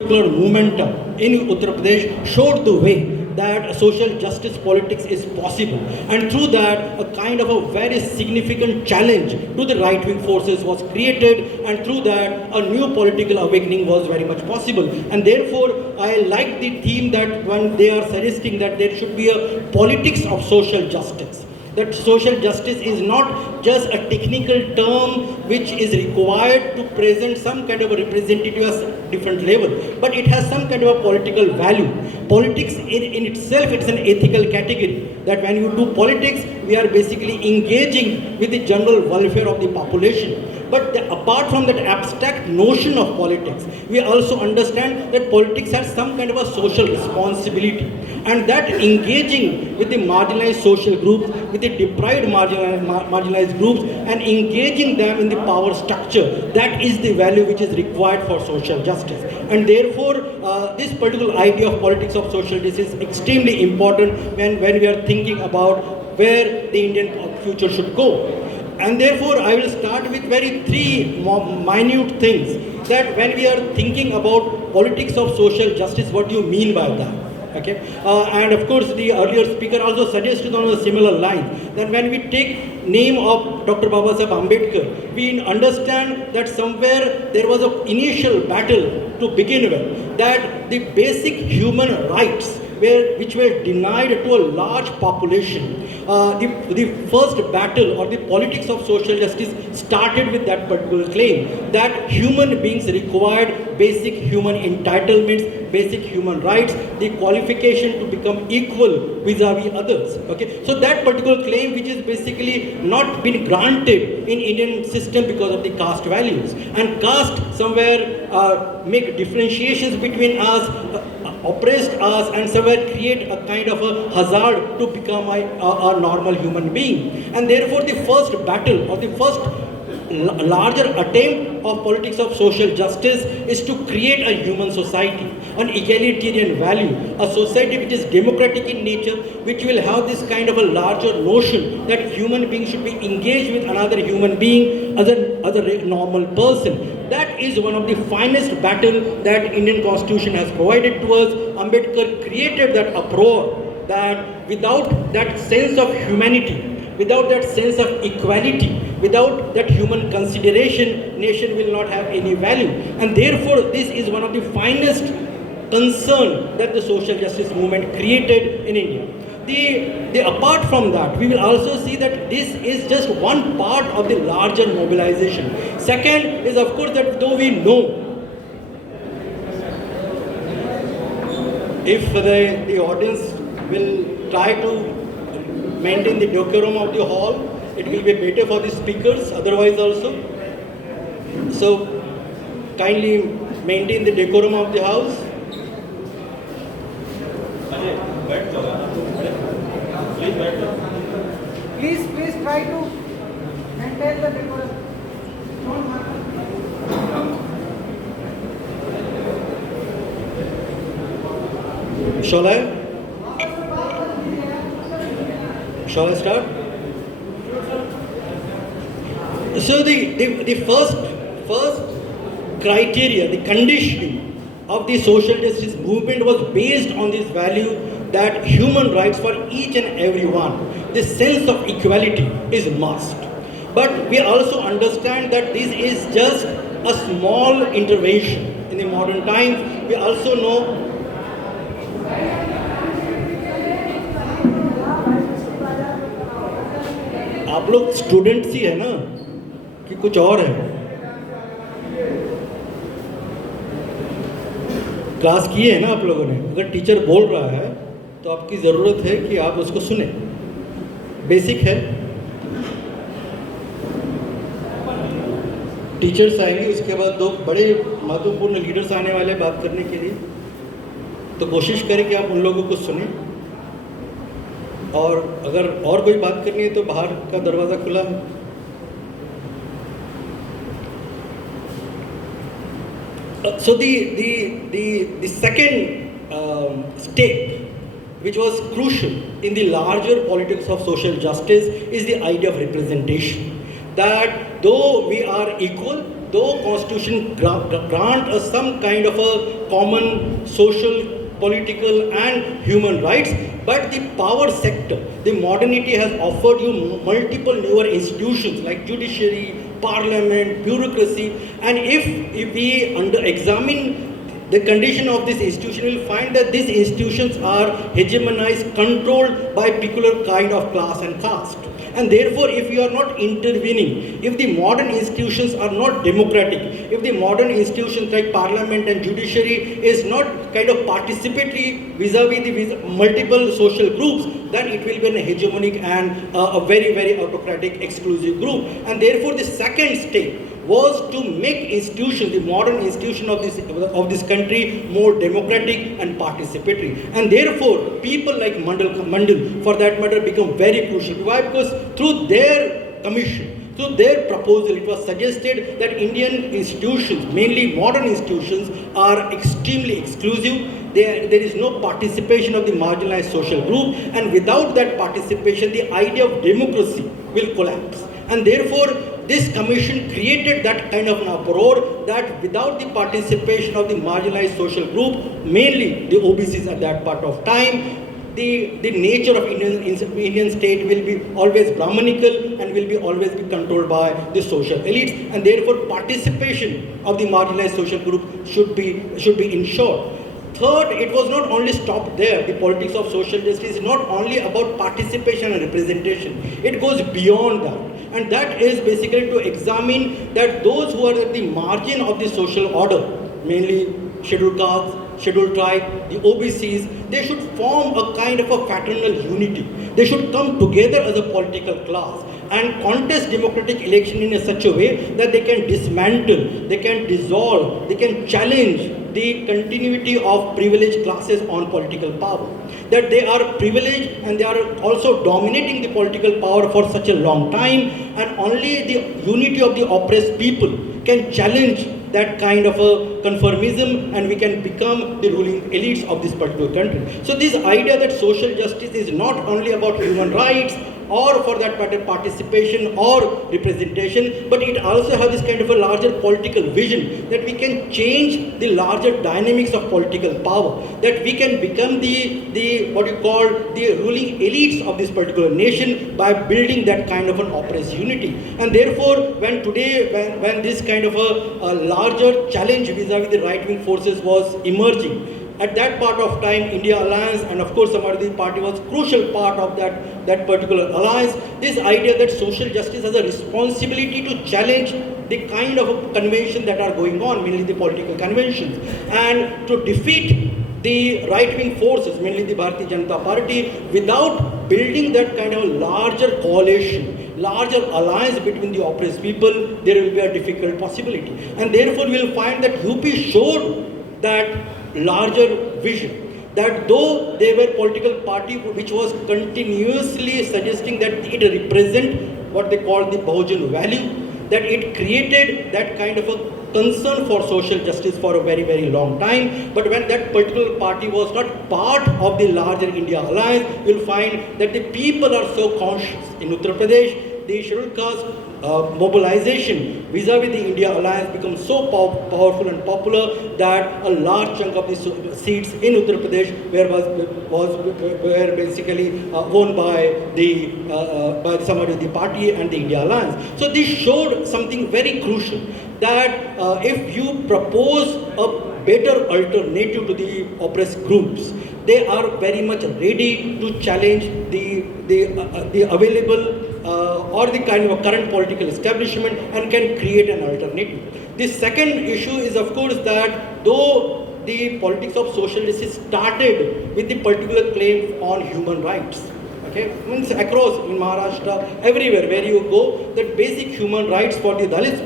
particular momentum in Uttar Pradesh showed the way that social justice politics is possible, and through that a kind of a very significant challenge to the right wing forces was created, and through that a new political awakening was very much possible. And therefore I like the theme that when they are suggesting that there should be a politics of social justice, that social justice is not just a technical term which is required to present some kind of a representative at different level, but it has some kind of a political value. Politics in itself, it's an ethical category, that when you do politics, we are basically engaging with the general welfare of the population. But apart from that abstract notion of politics, we also understand that politics has some kind of a social responsibility, and that engaging with the marginalized social groups, with the deprived marginalized groups, and engaging them in the power structure, that is the value which is required for social justice. And therefore, this particular idea of politics of social justice is extremely important when we are thinking about where the Indian future should go. And therefore, I will start with very three minute things, that when we are thinking about politics of social justice, what do you mean by that? Okay, and of course, the earlier speaker also suggested on a similar line that when we take name of Dr. Babasaheb Ambedkar, we understand that somewhere there was an initial battle to begin with, that the basic human rights which were denied to a large population. The first battle or the politics of social justice started with that particular claim, that human beings required basic human entitlements, basic human rights, the qualification to become equal vis-a-vis others. Okay, so that particular claim, which is basically not been granted in Indian system because of the caste values, and caste somewhere make differentiations between us, oppressed us, and somewhere create a kind of a hazard to become a normal human being. And therefore the first battle or the first larger attempt of politics of social justice is to create a human society, an egalitarian value, a society which is democratic in nature, which will have this kind of a larger notion that human beings should be engaged with another human being as a normal person. That is one of the finest battle that Indian Constitution has provided to us. Ambedkar created that uproar, that without that sense of humanity, without that sense of equality, without that human consideration, nation will not have any value. And therefore, this is one of the finest concern that the social justice movement created in India. Apart from that, we will also see that this is just one part of the larger mobilization. Second is, of course, that though we know, if the audience will try to maintain the decorum of the hall, it will be better for the speakers, otherwise also. So, kindly maintain the decorum of the house. Please try to maintain the decorum. Shall I start? So the first criteria, the conditioning of the social justice movement was based on this value that human rights for each and every one, the sense of equality is must. But we also understand that this is just a small intervention. In the modern times, we also know आप लोग students ही है ना कि कुछ और है? Class किए है ना आप लोगों ने? अगर टीचर बोल रहा है तो आपकी ज़रूरत है कि आप उसको सुने, बेसिक है। टीचर्स आएंगे, उसके बाद दो बड़े महत्वपूर्ण लीडर्स आने वाले बात करने के लिए, तो कोशिश करें कि आप उन लोगों को सुने, और अगर और कोई बात करनी है तो बाहर का दरवाज़ा खुला है। So the second step, which was crucial in the larger politics of social justice, is the idea of representation. That though we are equal, though constitution grant us some kind of a common social, political and human rights, but the power sector, the modernity has offered you multiple newer institutions like judiciary, parliament, bureaucracy, and if we examine the condition of this institution, will find that these institutions are hegemonized, controlled by peculiar kind of class and caste. And therefore, if you are not intervening, if the modern institutions are not democratic, if the modern institutions like parliament and judiciary is not kind of participatory vis-a-vis the multiple social groups, then it will be an hegemonic and a very, very autocratic exclusive group. And therefore, the second step was to make institutions, the modern institution of this country, more democratic and participatory. And therefore, people like Mandal, for that matter, become very crucial. Why? Because through their commission, through their proposal, it was suggested that Indian institutions, mainly modern institutions, are extremely exclusive. There is no participation of the marginalized social group, and without that participation, the idea of democracy will collapse. And therefore, this commission created that kind of an uproar that without the participation of the marginalized social group, mainly the OBCs at that part of time, the nature of Indian state will be always Brahmanical and will be always be controlled by the social elites, and therefore participation of the marginalized social group should be ensured. Third, it was not only stopped there. The politics of social justice is not only about participation and representation. It goes beyond that. And that is basically to examine that those who are at the margin of the social order, mainly scheduled castes, scheduled tribe, the OBCs, they should form a kind of a fraternal unity. They should come together as a political class and contest democratic election in such a way that they can dismantle, they can dissolve, they can challenge the continuity of privileged classes on political power. That they are privileged and they are also dominating the political power for such a long time, and only the unity of the oppressed people can challenge that kind of a conformism, and we can become the ruling elites of this particular country. So this idea that social justice is not only about human rights or for that matter participation or representation, but it also has this kind of a larger political vision that we can change the larger dynamics of political power, that we can become the what you call the ruling elites of this particular nation by building that kind of an oppressed unity. And therefore, when this kind of a larger challenge vis-a-vis the right-wing forces was emerging, at that part of time, India Alliance and of course Samajwadi Party was crucial part of that particular alliance. This idea that social justice has a responsibility to challenge the kind of convention that are going on, mainly the political conventions, and to defeat the right-wing forces, mainly the Bharatiya Janata Party, without building that kind of larger coalition, larger alliance between the oppressed people, there will be a difficult possibility. And therefore, we will find that UP showed that larger vision, that though they were political party which was continuously suggesting that it represent what they call the Bahujan value, that it created that kind of a concern for social justice for a very, very long time. But when that particular party was not part of the larger India Alliance, you'll find that the people are so conscious. In Uttar Pradesh, the scheduled caste mobilization vis-a-vis the India Alliance becomes so powerful and popular that a large chunk of the seats in Uttar Pradesh were basically won by the Samajwadi Party and the India Alliance. So this showed something very crucial, that if you propose a better alternative to the oppressed groups, they are very much ready to challenge the available or the kind of a current political establishment and can create an alternative. The second issue is, of course, that though the politics of social justice started with the particular claim on human rights, okay, means across in Maharashtra, everywhere where you go, that basic human rights for the Dalits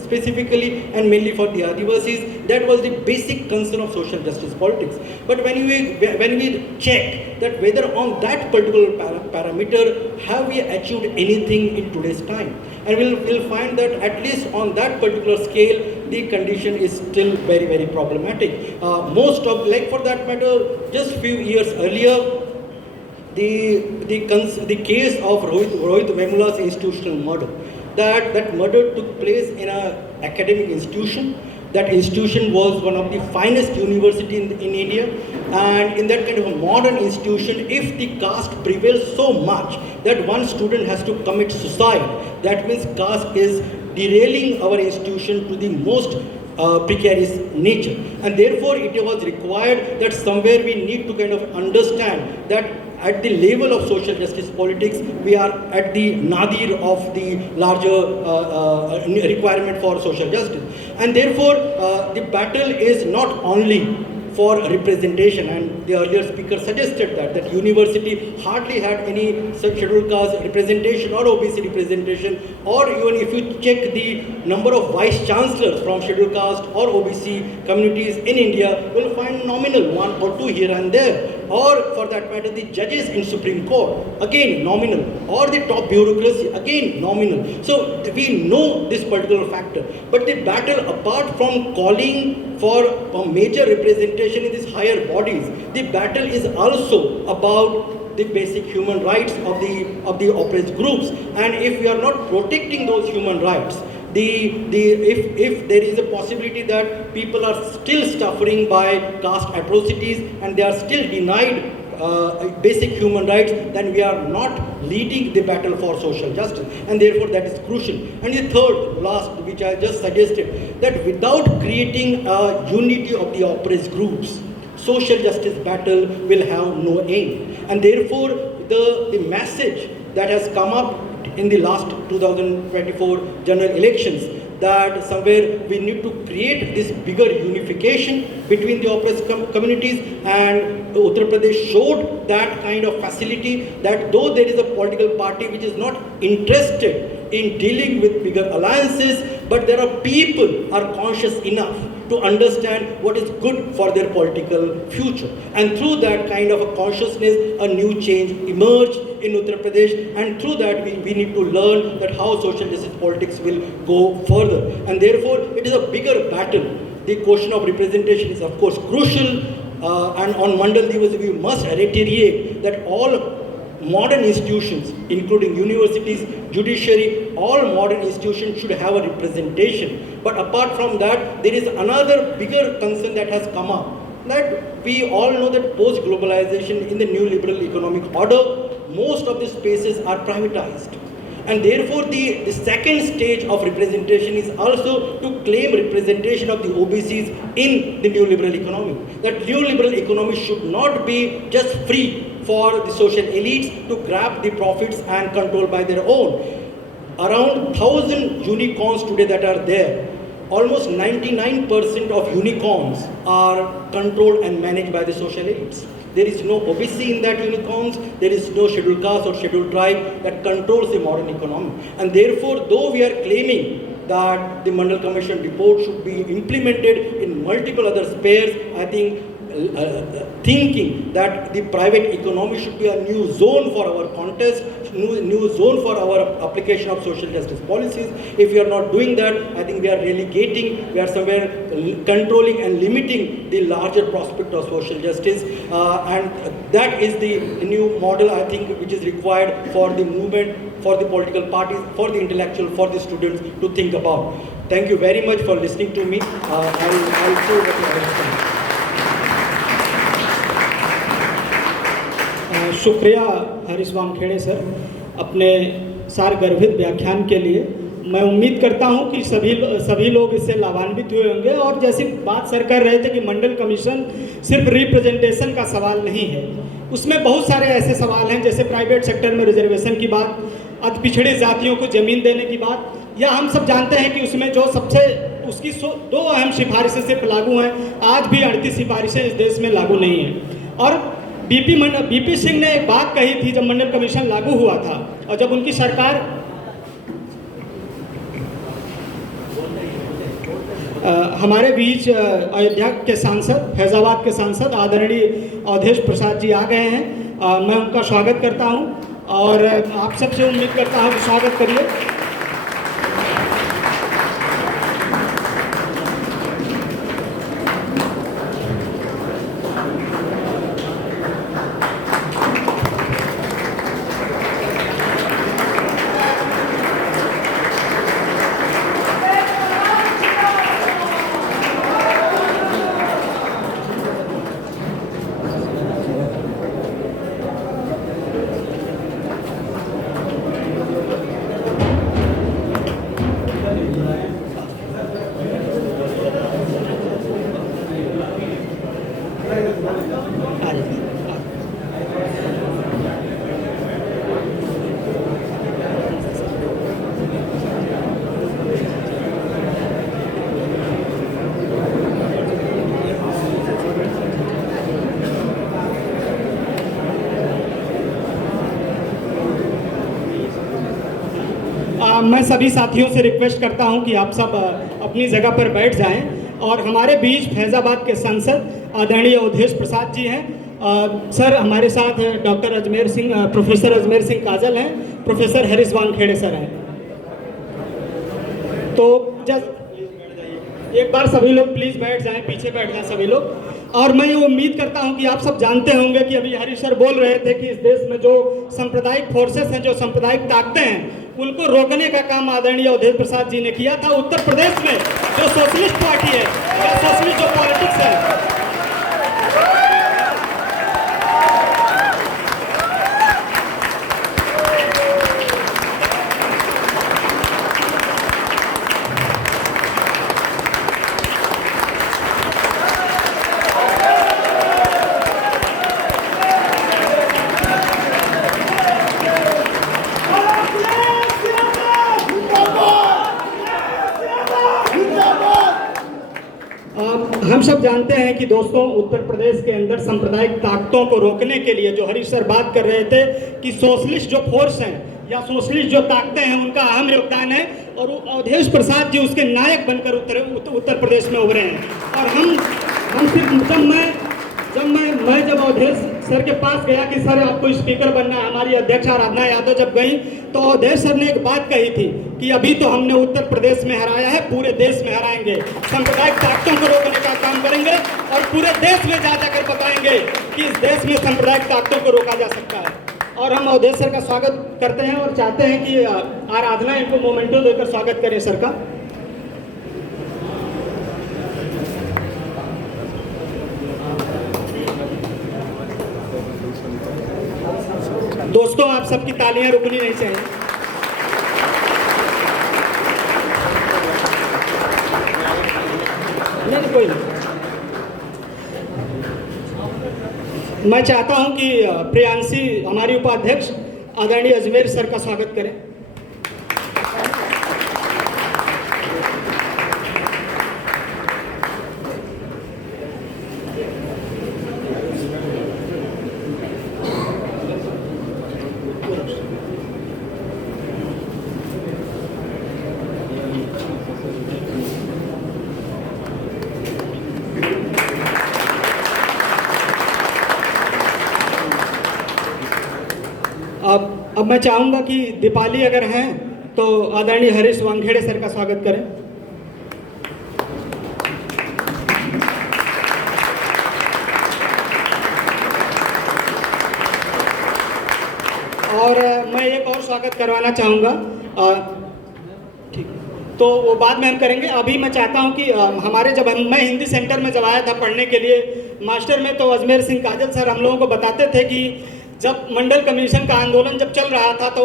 specifically and mainly for the Adivasis, that was the basic concern of social justice politics. But when we check that whether on that particular parameter have we achieved anything in today's time, and we'll find that at least on that particular scale, the condition is still very, very problematic. Most of, like for that matter, just few years earlier, the case of Rohit Vemula's institutional murder. that that murder took place in an academic institution. That institution was one of the finest university in India, and in that kind of a modern institution, if the caste prevails so much that one student has to commit suicide, that means caste is derailing our institution to the most precarious nature. And therefore it was required that somewhere we need to kind of understand that at the level of social justice politics, we are at the nadir of the larger requirement for social justice. And therefore, the battle is not only for representation, and the earlier speaker suggested that university hardly had any such scheduled caste representation or OBC representation, or even if you check the number of vice chancellors from scheduled caste or OBC communities in India, you will find nominal one or two here and there, or for that matter the judges in Supreme Court, again nominal, or the top bureaucracy, again nominal. So we know this particular factor, but the battle, apart from calling for a major representation in these higher bodies, the battle is also about the basic human rights of the oppressed groups. And if we are not protecting those human rights, if there is a possibility that people are still suffering by caste atrocities and they are still denied basic human rights, then we are not leading the battle for social justice, and therefore that is crucial. And the third, last, which I just suggested, that without creating a unity of the oppressed groups, social justice battle will have no aim. And therefore the message that has come up in the last 2024 general elections, that somewhere we need to create this bigger unification between the oppressed communities, and Uttar Pradesh showed that kind of facility, that though there is a political party which is not interested in dealing with bigger alliances, but there are people are conscious enough to understand what is good for their political future. And through that kind of a consciousness, a new change emerged in Uttar Pradesh, and through that we need to learn that how social justice politics will go further. And therefore it is a bigger battle. The question of representation is of course crucial, and on Mandal Divas we must reiterate that all modern institutions, including universities, judiciary, all modern institutions should have a representation. But apart from that, there is another bigger concern that has come up, that we all know that post-globalization in the new liberal economic order, most of the spaces are privatized. And therefore the second stage of representation is also to claim representation of the OBCs in the new liberal economy. That new liberal economy should not be just free for the social elites to grab the profits and control by their own. Around 1,000 unicorns today that are there, almost 99% of unicorns are controlled and managed by the social elites. There is no OBC in that unicorns, there is no scheduled caste or scheduled tribe that controls the modern economy. And therefore, though we are claiming that the Mandal Commission report should be implemented in multiple other spheres, I think thinking that the private economy should be a new zone for our contest, new zone for our application of social justice policies. If we are not doing that, I think we are relegating, we are somewhere controlling and limiting the larger prospect of social justice. And that is the new model, I think, which is required for the movement, for the political parties, for the intellectual, for the students to think about. Thank you very much for listening to me. I'll show what you understand. शुक्रिया Harish Wankhede sir अपने सारगर्भित व्याख्यान के लिए। मैं उम्मीद करता हूं कि सभी लोग इससे लाभान्वित हुए होंगे। और जैसी बात सर कर रहे थे कि मंडल कमीशन सिर्फ रिप्रेजेंटेशन का सवाल नहीं है, उसमें बहुत सारे ऐसे सवाल हैं, जैसे प्राइवेट सेक्टर में रिजर्वेशन की बात, अति पिछड़ी जातियों को ज़मीन देने की बात, या हम सब जानते हैं कि उसमें जो सबसे उसकी 2 अहम सिफारिशें सिर्फ लागू हैं, आज भी 38 सिफारिशें इस देश में लागू नहीं हैं। और बीपी सिंह ने एक बात कही थी जब मंडल कमीशन लागू हुआ था, और जब उनकी सरकार हमारे बीच अयोध्या के सांसद, फैजाबाद के सांसद आदरणीय अवधेश प्रसाद जी आ गए हैं, मैं उनका स्वागत करता हूं और आप सबसे उम्मीद करता हूं कि स्वागत करिए। आ जाइए। मैं सभी साथियों से रिक्वेस्ट करता हूं कि आप सब अपनी जगह पर बैठ जाएं और हमारे बीच फैज़ाबाद के सांसद आदरणीय अवधेश प्रसाद जी हैं। सर हमारे साथ डॉक्टर अजमेर सिंह प्रोफेसर अजमेर सिंह काजल हैं, प्रोफेसर हैरिस वानखेड़े सर हैं। तो एक बार सभी लोग प्लीज़ बैठ जाएं, पीछे बैठ जाएं सभी लोग। और मैं ये उम्मीद करता हूं कि आप सब जानते होंगे कि अभी हरीश सर बोल रहे थे कि इस देश में जो सांप्रदायिक फोर्सेस हैं, जो सांप्रदायिक ताकतें हैं, उनको रोकने का काम आदरणीय अवधेश प्रसाद जी ने किया था। उत्तर प्रदेश में जो सोशलिस्ट पार्टी है या सोशलिस्ट जो पॉलिटिक्स है, हम सब जानते हैं कि दोस्तों उत्तर प्रदेश के अंदर सांप्रदायिक ताकतों को रोकने के लिए जो हरीश सर बात कर रहे थे कि सोशलिस्ट जो फोर्स हैं या सोशलिस्ट जो ताकतें हैं उनका अहम योगदान है, और अवधेश प्रसाद जी उसके नायक बनकर उत्तर प्रदेश में उभरे हैं। और हम सिर्फ जब अवधेश सर के पास गया कि सर आपको स्पीकर बनना है, हमारी अध्यक्ष आराधना यादव जब गई तो अवधेश सर ने एक बात कही थी कि अभी तो हमने उत्तर प्रदेश में हराया है, पूरे देश में हराएंगे, सांप्रदायिक ताकतों को रोकने का काम करेंगे और पूरे देश में जा जाकर बताएंगे कि इस देश में सांप्रदायिक ताकतों को रोका जा सकता है। और हम अवधेश सर का स्वागत करते हैं और चाहते हैं कि आराधना इनको मोमेंटो देकर स्वागत करें सर का। दोस्तों आप सबकी तालियां रुकनी नहीं चाहिए। नहीं कोई नहीं। मैं चाहता हूं कि प्रियांशी हमारी उपाध्यक्ष आदरणीय अजमेर सर का स्वागत करें। अब मैं चाहूंगा कि दीपाली अगर हैं तो आदरणीय हरीश वानखेड़े सर का स्वागत करें। और मैं एक और स्वागत करवाना चाहूँगा, ठीक, तो वो बाद में हम करेंगे। अभी मैं चाहता हूँ कि मैं हिंदी सेंटर में जब आया था पढ़ने के लिए मास्टर में, तो अजमेर सिंह काजल सर हम लोगों को बताते थे कि जब मंडल कमीशन का आंदोलन जब चल रहा था तो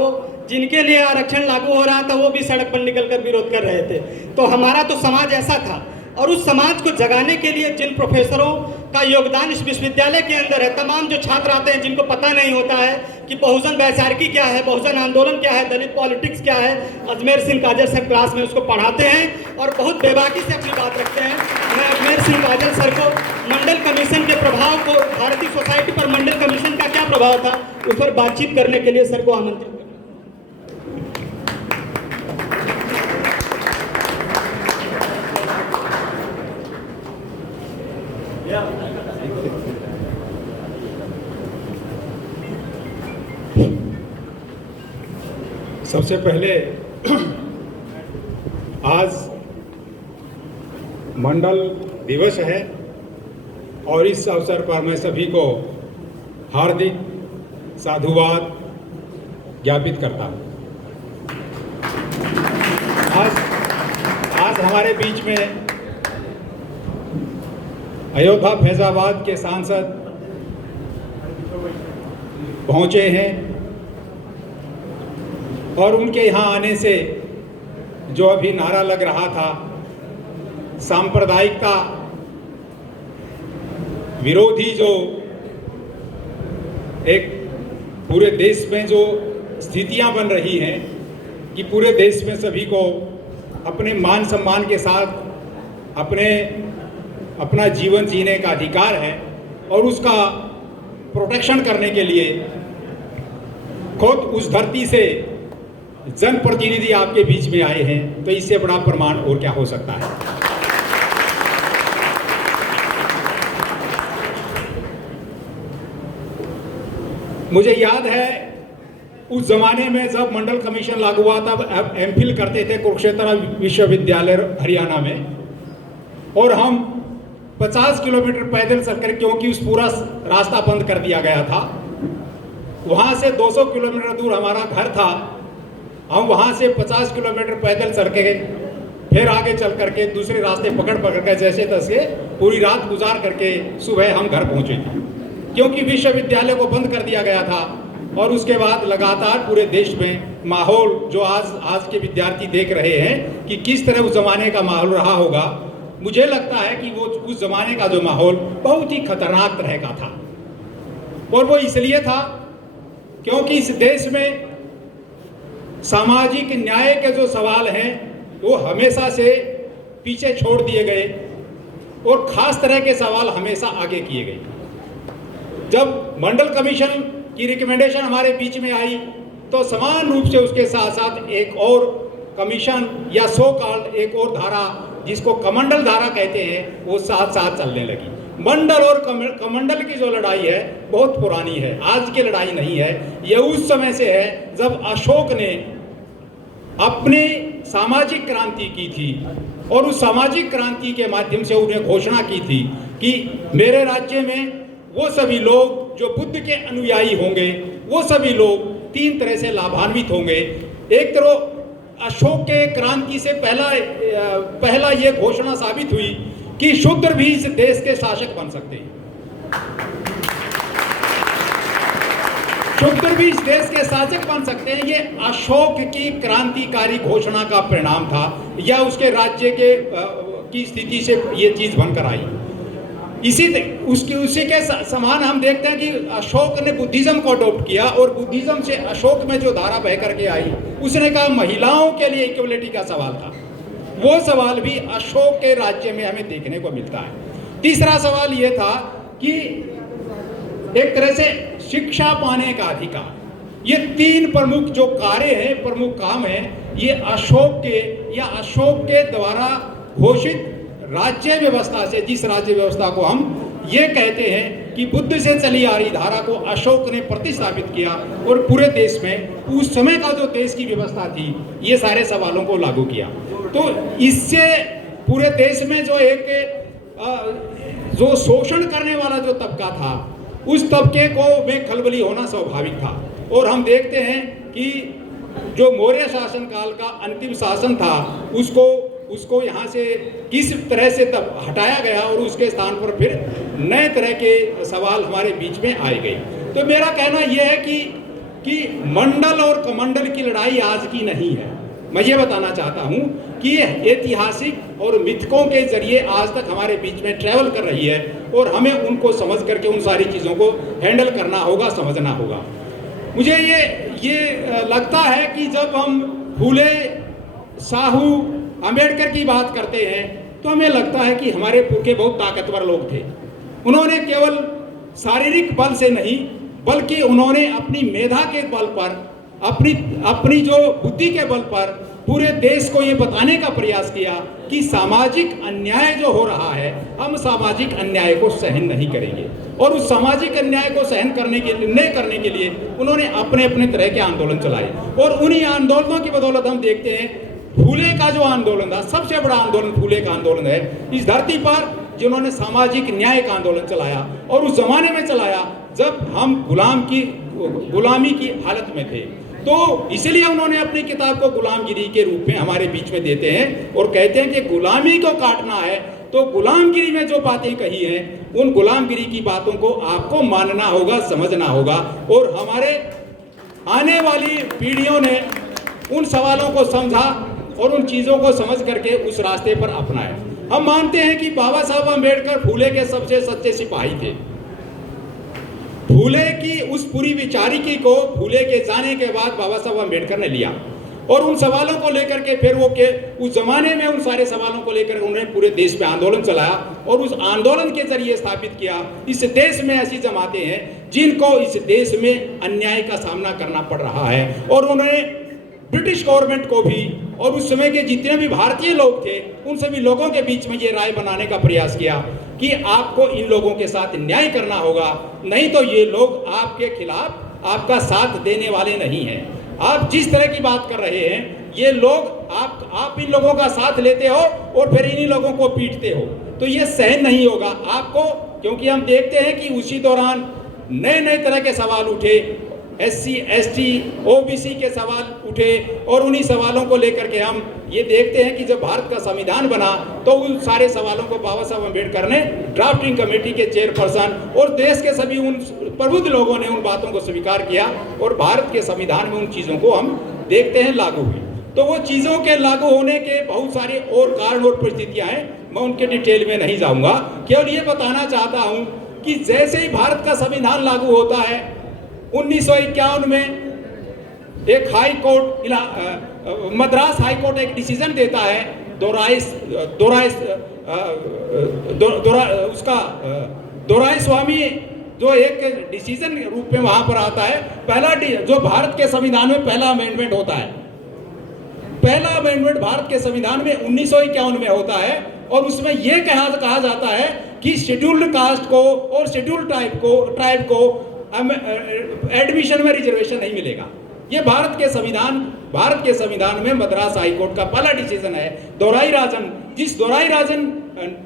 जिनके लिए आरक्षण लागू हो रहा था वो भी सड़क पर निकलकर विरोध कर रहे थे। तो हमारा तो समाज ऐसा था, और उस समाज को जगाने के लिए जिन प्रोफेसरों का योगदान इस विश्वविद्यालय के अंदर है, तमाम जो छात्र आते हैं जिनको पता नहीं होता है कि बहुजन वैचारिकी क्या है, बहुजन आंदोलन क्या है, दलित पॉलिटिक्स क्या है, अजमेर सिंह काजल सर क्लास में उसको पढ़ाते हैं और बहुत बेबाकी से अपनी बात रखते हैं। मैं अजमेर सिंह काजल सर को मंडल कमीशन के प्रभाव को, भारतीय सोसाइटी पर मंडल कमीशन का क्या प्रभाव था, उस पर बातचीत करने के लिए सर को आमंत्रित। सबसे पहले आज मंडल दिवस है और इस अवसर पर मैं सभी को हार्दिक साधुवाद ज्ञापित करता हूँ। आज हमारे बीच में अयोध्या फैजाबाद के सांसद पहुँचे हैं और उनके यहाँ आने से जो अभी नारा लग रहा था सांप्रदायिकता विरोधी जो एक पूरे देश में जो स्थितियां बन रही हैं कि पूरे देश में सभी को अपने मान सम्मान के साथ अपना जीवन जीने का अधिकार है और उसका प्रोटेक्शन करने के लिए खुद उस धरती से जनप्रतिनिधि आपके बीच में आए हैं, तो इससे बड़ा प्रमाण और क्या हो सकता है। मुझे याद है उस जमाने में जब मंडल कमीशन लागू हुआ तब एमफिल करते थे कुरुक्षेत्र विश्वविद्यालय हरियाणा में, और हम 50 किलोमीटर पैदल चलकर, क्योंकि उस पूरा रास्ता बंद कर दिया गया था, वहां से 200 किलोमीटर दूर हमारा घर था, हम वहां से 50 किलोमीटर पैदल चल के फिर आगे चल करके दूसरे रास्ते पकड़ के जैसे तैसे पूरी रात गुजार करके सुबह हम घर पहुंचे थे, क्योंकि विश्वविद्यालय को बंद कर दिया गया था। और उसके बाद लगातार पूरे देश में माहौल जो आज के विद्यार्थी देख रहे हैं कि किस तरह उस जमाने का माहौल रहा होगा, मुझे लगता है कि वो उस जमाने का जो माहौल बहुत ही खतरनाक तरह का था। और वो इसलिए था क्योंकि इस देश में सामाजिक न्याय के जो सवाल हैं वो हमेशा से पीछे छोड़ दिए गए और खास तरह के सवाल हमेशा आगे किए गए। जब मंडल कमीशन की रिकमेंडेशन हमारे बीच में आई तो समान रूप से उसके साथ साथ एक और कमीशन या सो कॉल्ड एक और धारा जिसको कमंडल धारा कहते हैं वो साथ साथ चलने लगी। मंडल और कमंडल की जो लड़ाई है बहुत पुरानी है, आज की लड़ाई नहीं है। यह उस समय से है जब अशोक ने अपनी सामाजिक क्रांति की थी और उस सामाजिक क्रांति के माध्यम से उन्हें घोषणा की थी कि मेरे राज्य में वो सभी लोग जो बुद्ध के अनुयायी होंगे वो सभी लोग 3 तरह से लाभान्वित होंगे। एक तरह अशोक के क्रांति से पहला ये घोषणा साबित हुई कि शूद्र भी इस देश के शासक बन सकते हैं, शूद्र भी इस देश के शासक बन सकते हैं। ये अशोक की क्रांतिकारी घोषणा का परिणाम था या उसके राज्य की स्थिति से ये चीज बनकर आई। उसी के समान हम देखते हैं कि अशोक ने बुद्धिज्म को अडॉप्ट किया और बुद्धिज्म से अशोक में जो धारा बह करके आई उसने कहा महिलाओं के लिए इक्वलिटी का सवाल था, वो सवाल भी अशोक के राज्य में हमें देखने को मिलता है। तीसरा सवाल ये था कि एक तरह से शिक्षा पाने का अधिकार। ये 3 प्रमुख जो कार्य हैं, प्रमुख काम हैं, ये अशोक के द्वारा घोषित राज्य व्यवस्था से, जिस राज्य व्यवस्था को हम ये कहते हैं कि बुद्ध से चली आ रही धारा को अशोक ने प्रतिस्थापित किया और पूरे देश में उस समय का जो देश की व्यवस्था थी ये सारे सवालों को लागू किया। तो इससे पूरे देश में जो जो शोषण करने वाला जो तबका था उस तबके को में खलबली होना स्वाभाविक था। और हम देखते हैं कि जो मौर्य शासन काल का अंतिम शासन था उसको यहाँ से किस तरह से तब हटाया गया और उसके स्थान पर फिर नए तरह के सवाल हमारे बीच में आए गए। तो मेरा कहना यह है कि मंडल और कमंडल की लड़ाई आज की नहीं है। मैं ये बताना चाहता हूँ कि ये ऐतिहासिक और मिथकों के जरिए आज तक हमारे बीच में ट्रैवल कर रही है और हमें उनको समझ करके उन सारी चीज़ों को हैंडल करना होगा, समझना होगा। मुझे ये लगता है कि जब हम फूले, साहू, अंबेडकर की बात करते हैं तो हमें लगता है कि हमारे पुरखे बहुत ताकतवर लोग थे। उन्होंने केवल शारीरिक बल से नहीं बल्कि उन्होंने अपनी मेधा के बल पर, अपनी जो बुद्धि के बल पर पूरे देश को ये बताने का प्रयास किया कि सामाजिक अन्याय जो हो रहा है हम सामाजिक अन्याय को सहन नहीं करेंगे। और उस सामाजिक अन्याय को सहन करने के लिए उन्होंने अपने तरह के आंदोलन चलाए और उन्हीं आंदोलनों की बदौलत हम देखते हैं फूले का जो आंदोलन था, सबसे बड़ा आंदोलन फूले का आंदोलन है इस धरती पर, जिन्होंने सामाजिक न्याय का आंदोलन चलाया और उस जमाने में चलाया जब हम गुलामी की हालत में थे। तो इसलिए उन्होंने अपनी किताब को गुलामगिरी के रूप में हमारे बीच में देते हैं और कहते हैं कि गुलामी को काटना है तो गुलामगिरी में जो बातें कही हैं उन गुलामगिरी की बातों को आपको मानना होगा, समझना होगा। और हमारे आने वाली पीढ़ियों ने उन सवालों को समझा और उन चीज़ों को समझ करके उस रास्ते पर अपनाया। हम मानते हैं कि बाबा साहब अम्बेडकर फूले के सबसे सच्चे सिपाही थे। फूले की उस पूरी विचारिकी को फूले के जाने के बाद बाबा साहब अम्बेडकर ने लिया और उन सवालों को लेकर के फिर वो के उस जमाने में उन सारे सवालों को लेकर उन्होंने पूरे देश में आंदोलन चलाया और उस आंदोलन के जरिए स्थापित किया इस देश में ऐसी जमातें हैं जिनको इस देश में अन्याय का सामना करना पड़ रहा है। और उन्होंने ब्रिटिश गवर्नमेंट को भी और उस समय के जितने भी भारतीय लोग थे उन सभी लोगों के बीच में ये राय बनाने का प्रयास किया कि आपको इन लोगों के साथ न्याय करना होगा, नहीं तो ये लोग आपके खिलाफ आपका साथ देने वाले नहीं हैं। आप जिस तरह की बात कर रहे हैं ये लोग आप इन लोगों का साथ लेते हो और फिर इन्हीं लोगों को पीटते हो, तो ये सहन नहीं होगा आपको। क्योंकि हम देखते हैं कि उसी दौरान नए नए तरह के सवाल उठे, SC, ST, OBC के सवाल उठे और उन्हीं सवालों को लेकर के हम ये देखते हैं कि जब भारत का संविधान बना तो उन सारे सवालों को बाबा साहब अम्बेडकर ने ड्राफ्टिंग कमेटी के चेयरपर्सन और देश के सभी उन प्रबुद्ध लोगों ने उन बातों को स्वीकार किया और भारत के संविधान में उन चीज़ों को हम देखते हैं लागू हुई। तो वो चीज़ों के लागू होने के बहुत सारे और कारण और परिस्थितियाँ हैं, मैं उनके डिटेल में नहीं जाऊँगा। केवल ये बताना चाहता हूँ कि जैसे ही भारत का संविधान लागू होता है 1951 में एक high court Madras high court एक डिसीजन देता है दोराई स्वामी जो एक डिसीजन के रूप में वहां पर आता है। पहला जो भारत के संविधान में पहला अमेंडमेंट होता है, पहला अमेंडमेंट भारत के संविधान में 1951 में होता है और उसमें यह कहा जाता है कि शेड्यूल्ड कास्ट को और शेड्यूल्ड ट्राइब को एडमिशन में रिजर्वेशन नहीं मिलेगा। ये भारत के संविधान में मद्रास हाई कोर्ट का पहला डिसीजन है।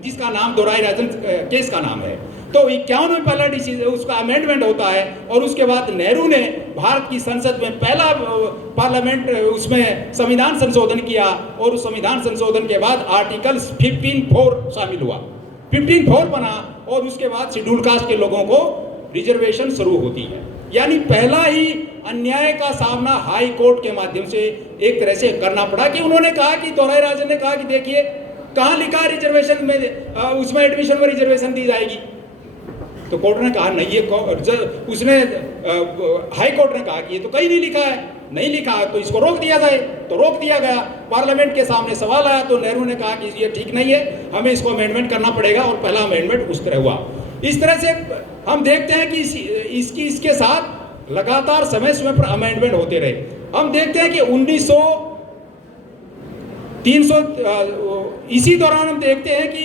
जिसका नाम दोराई राजन केस का नाम है। तो 51 में पहला डिसीजन उसका अमेंडमेंट होता है और उसके बाद नेहरू ने भारत की संसद में पहला पार्लियामेंट उसमें संविधान संशोधन किया और उस संविधान संशोधन के बाद आर्टिकल 15(4) शामिल हुआ, 15(4) बना और उसके बाद शेड्यूल कास्ट के लोगों को रिजर्वेशन शुरू होती है। यानी पहला ही अन्याय का सामना हाई कोर्ट के माध्यम से एक तरह से करना पड़ा कि उन्होंने कहा कि दोराई राजन ने कहा कि देखिए कहाँ लिखा रिजर्वेशन में उसमें एडमिशन में रिजर्वेशन दी जाएगी। तो कोर्ट ने कहा नहीं, ये उसने हाई कोर्ट ने कहा कि ये तो कहीं नहीं लिखा है, नहीं लिखा है तो इसको रोक दिया जाए। तो रोक दिया गया। पार्लियामेंट के सामने सवाल आया तो नेहरू ने कहा कि ये ठीक नहीं है, हमें इसको अमेंडमेंट करना पड़ेगा और पहला अमेंडमेंट उस तरह हुआ। इस तरह से हम देखते हैं कि इसके साथ लगातार समय समय पर अमेंडमेंट होते रहे। हम देखते हैं कि 300 इसी दौरान हम देखते हैं कि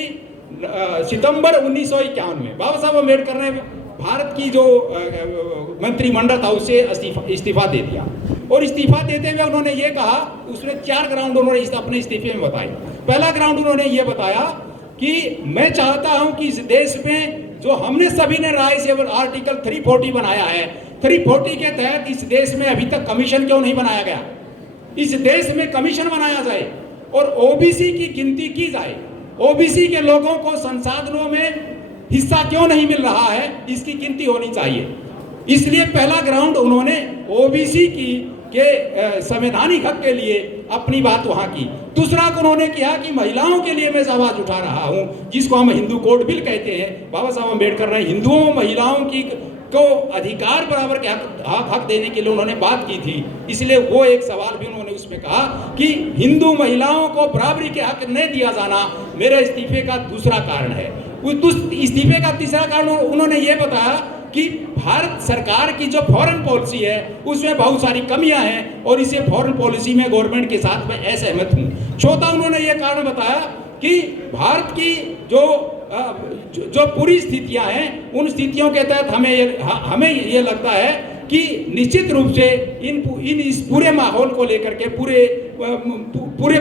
सितंबर 1951 में बाबा साहब अम्बेडकर ने भारत की जो मंत्रिमंडल था उसे इस्तीफा दे दिया और इस्तीफा देते हुए उन्होंने ये कहा, उसने 4 ग्राउंड उन्होंने अपने इस्तीफे में बताए। पहला ग्राउंड उन्होंने ये बताया कि मैं चाहता हूं कि इस देश में जो हमने सभी ने राय से आर्टिकल 340 बनाया है, 340 के तहत इस देश में अभी तक कमीशन क्यों नहीं बनाया गया, इस देश में कमीशन बनाया जाए और ओबीसी की गिनती की जाए। ओबीसी के लोगों को संसाधनों में हिस्सा क्यों नहीं मिल रहा है, इसकी गिनती होनी चाहिए। इसलिए पहला ग्राउंड उन्होंने ओबीसी के संवैधानिक हक के लिए अपनी बात वहां की। दूसरा उन्होंने किया कि महिलाओं के लिए मैं आवाज उठा रहा हूं, जिसको हम हिंदू कोड बिल कहते हैं। बाबा साहब अम्बेडकर ने हिंदुओं महिलाओं को अधिकार बराबर के हक देने के लिए उन्होंने बात की थी। इसलिए वो एक सवाल भी उन्होंने उसमें कहा कि हिंदू महिलाओं को बराबरी के हक नहीं दिया जाना मेरे इस्तीफे का दूसरा कारण है। इस्तीफे का तीसरा कारण उन्होंने ये बताया कि भारत सरकार की जो फॉरेन पॉलिसी है उसमें बहुत सारी कमियां हैं और इसे फॉरेन पॉलिसी में गवर्नमेंट के साथ मैं असहमत हूं। चौथा उन्होंने ये कारण बताया कि भारत की जो पूरी स्थितियां हैं उन स्थितियों के तहत हमें ये लगता है कि निश्चित रूप से इस पूरे माहौल को लेकर के पूरे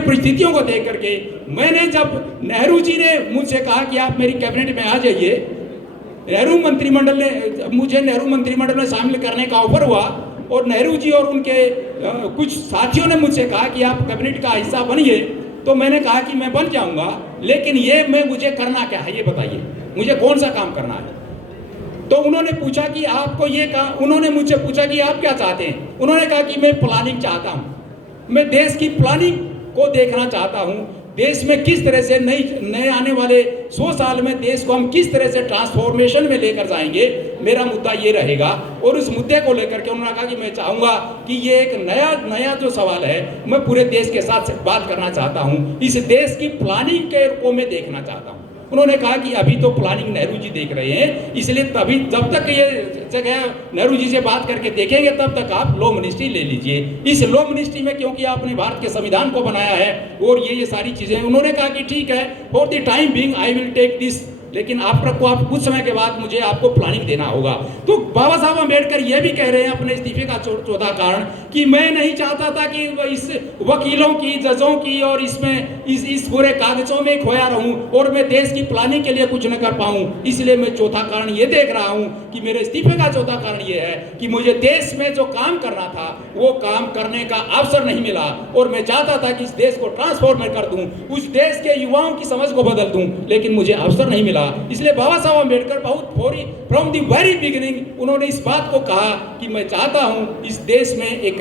परिस्थितियों को देख करके मैंने जब नेहरू जी ने मुझसे कहा कि आप मेरी कैबिनेट में आ जाइए, मुझे नेहरू मंत्रिमंडल में शामिल करने का ऑफर हुआ और नेहरू जी और उनके कुछ साथियों ने मुझसे कहा कि आप कैबिनेट का हिस्सा बनिए। तो मैंने कहा कि मैं बन जाऊंगा, लेकिन मुझे करना क्या है ये बताइए, मुझे कौन सा काम करना है। तो उन्होंने पूछा कि आपको उन्होंने मुझसे पूछा कि आप क्या चाहते हैं। उन्होंने कहा कि मैं प्लानिंग चाहता हूं, मैं देश की प्लानिंग को देखना चाहता हूं, देश में किस तरह से नए आने वाले 100 साल में देश को हम किस तरह से ट्रांसफॉर्मेशन में लेकर जाएंगे, मेरा मुद्दा ये रहेगा। और उस मुद्दे को लेकर के उन्होंने कहा कि मैं चाहूँगा कि ये एक नया जो सवाल है, मैं पूरे देश के साथ बात करना चाहता हूँ, इस देश की प्लानिंग के को मैं देखना चाहता हूँ। उन्होंने कहा कि अभी तो प्लानिंग नेहरू जी देख रहे हैं, इसलिए तभी जब तक ये जगह नेहरू जी से बात करके देखेंगे तब तक आप लॉ मिनिस्ट्री ले लीजिए। इस लॉ मिनिस्ट्री में क्योंकि आपने भारत के संविधान को बनाया है और ये सारी चीजें, उन्होंने कहा कि ठीक है, for the time being I will take this, लेकिन आपको कुछ समय के बाद मुझे आपको प्लानिंग देना होगा। तो बाबा साहब अम्बेडकर ये भी कह रहे हैं अपने इस्तीफे का चौथा कारण कि मैं नहीं चाहता था कि इस वकीलों की, जजों की और इसमें इस पूरे कागजों में खोया रहूं और मैं देश की प्लानिंग के लिए कुछ न कर पाऊं, इसलिए मैं चौथा कारण ये देख रहा हूं कि मेरे इस्तीफे का चौथा कारण ये है कि मुझे देश में जो काम करना था वो काम करने का अवसर नहीं मिला और मैं चाहता था कि इस देश को ट्रांसफॉर्म कर दूं, उस देश के युवाओं की समझ को बदल दूं, लेकिन मुझे अवसर नहीं मिला। इसलिए बाबा साहब अम्बेडकर बहुत फ्रॉम द वेरी बिगिनिंग उन्होंने इस बात को कहा कि मैं चाहता हूं इस देश में एक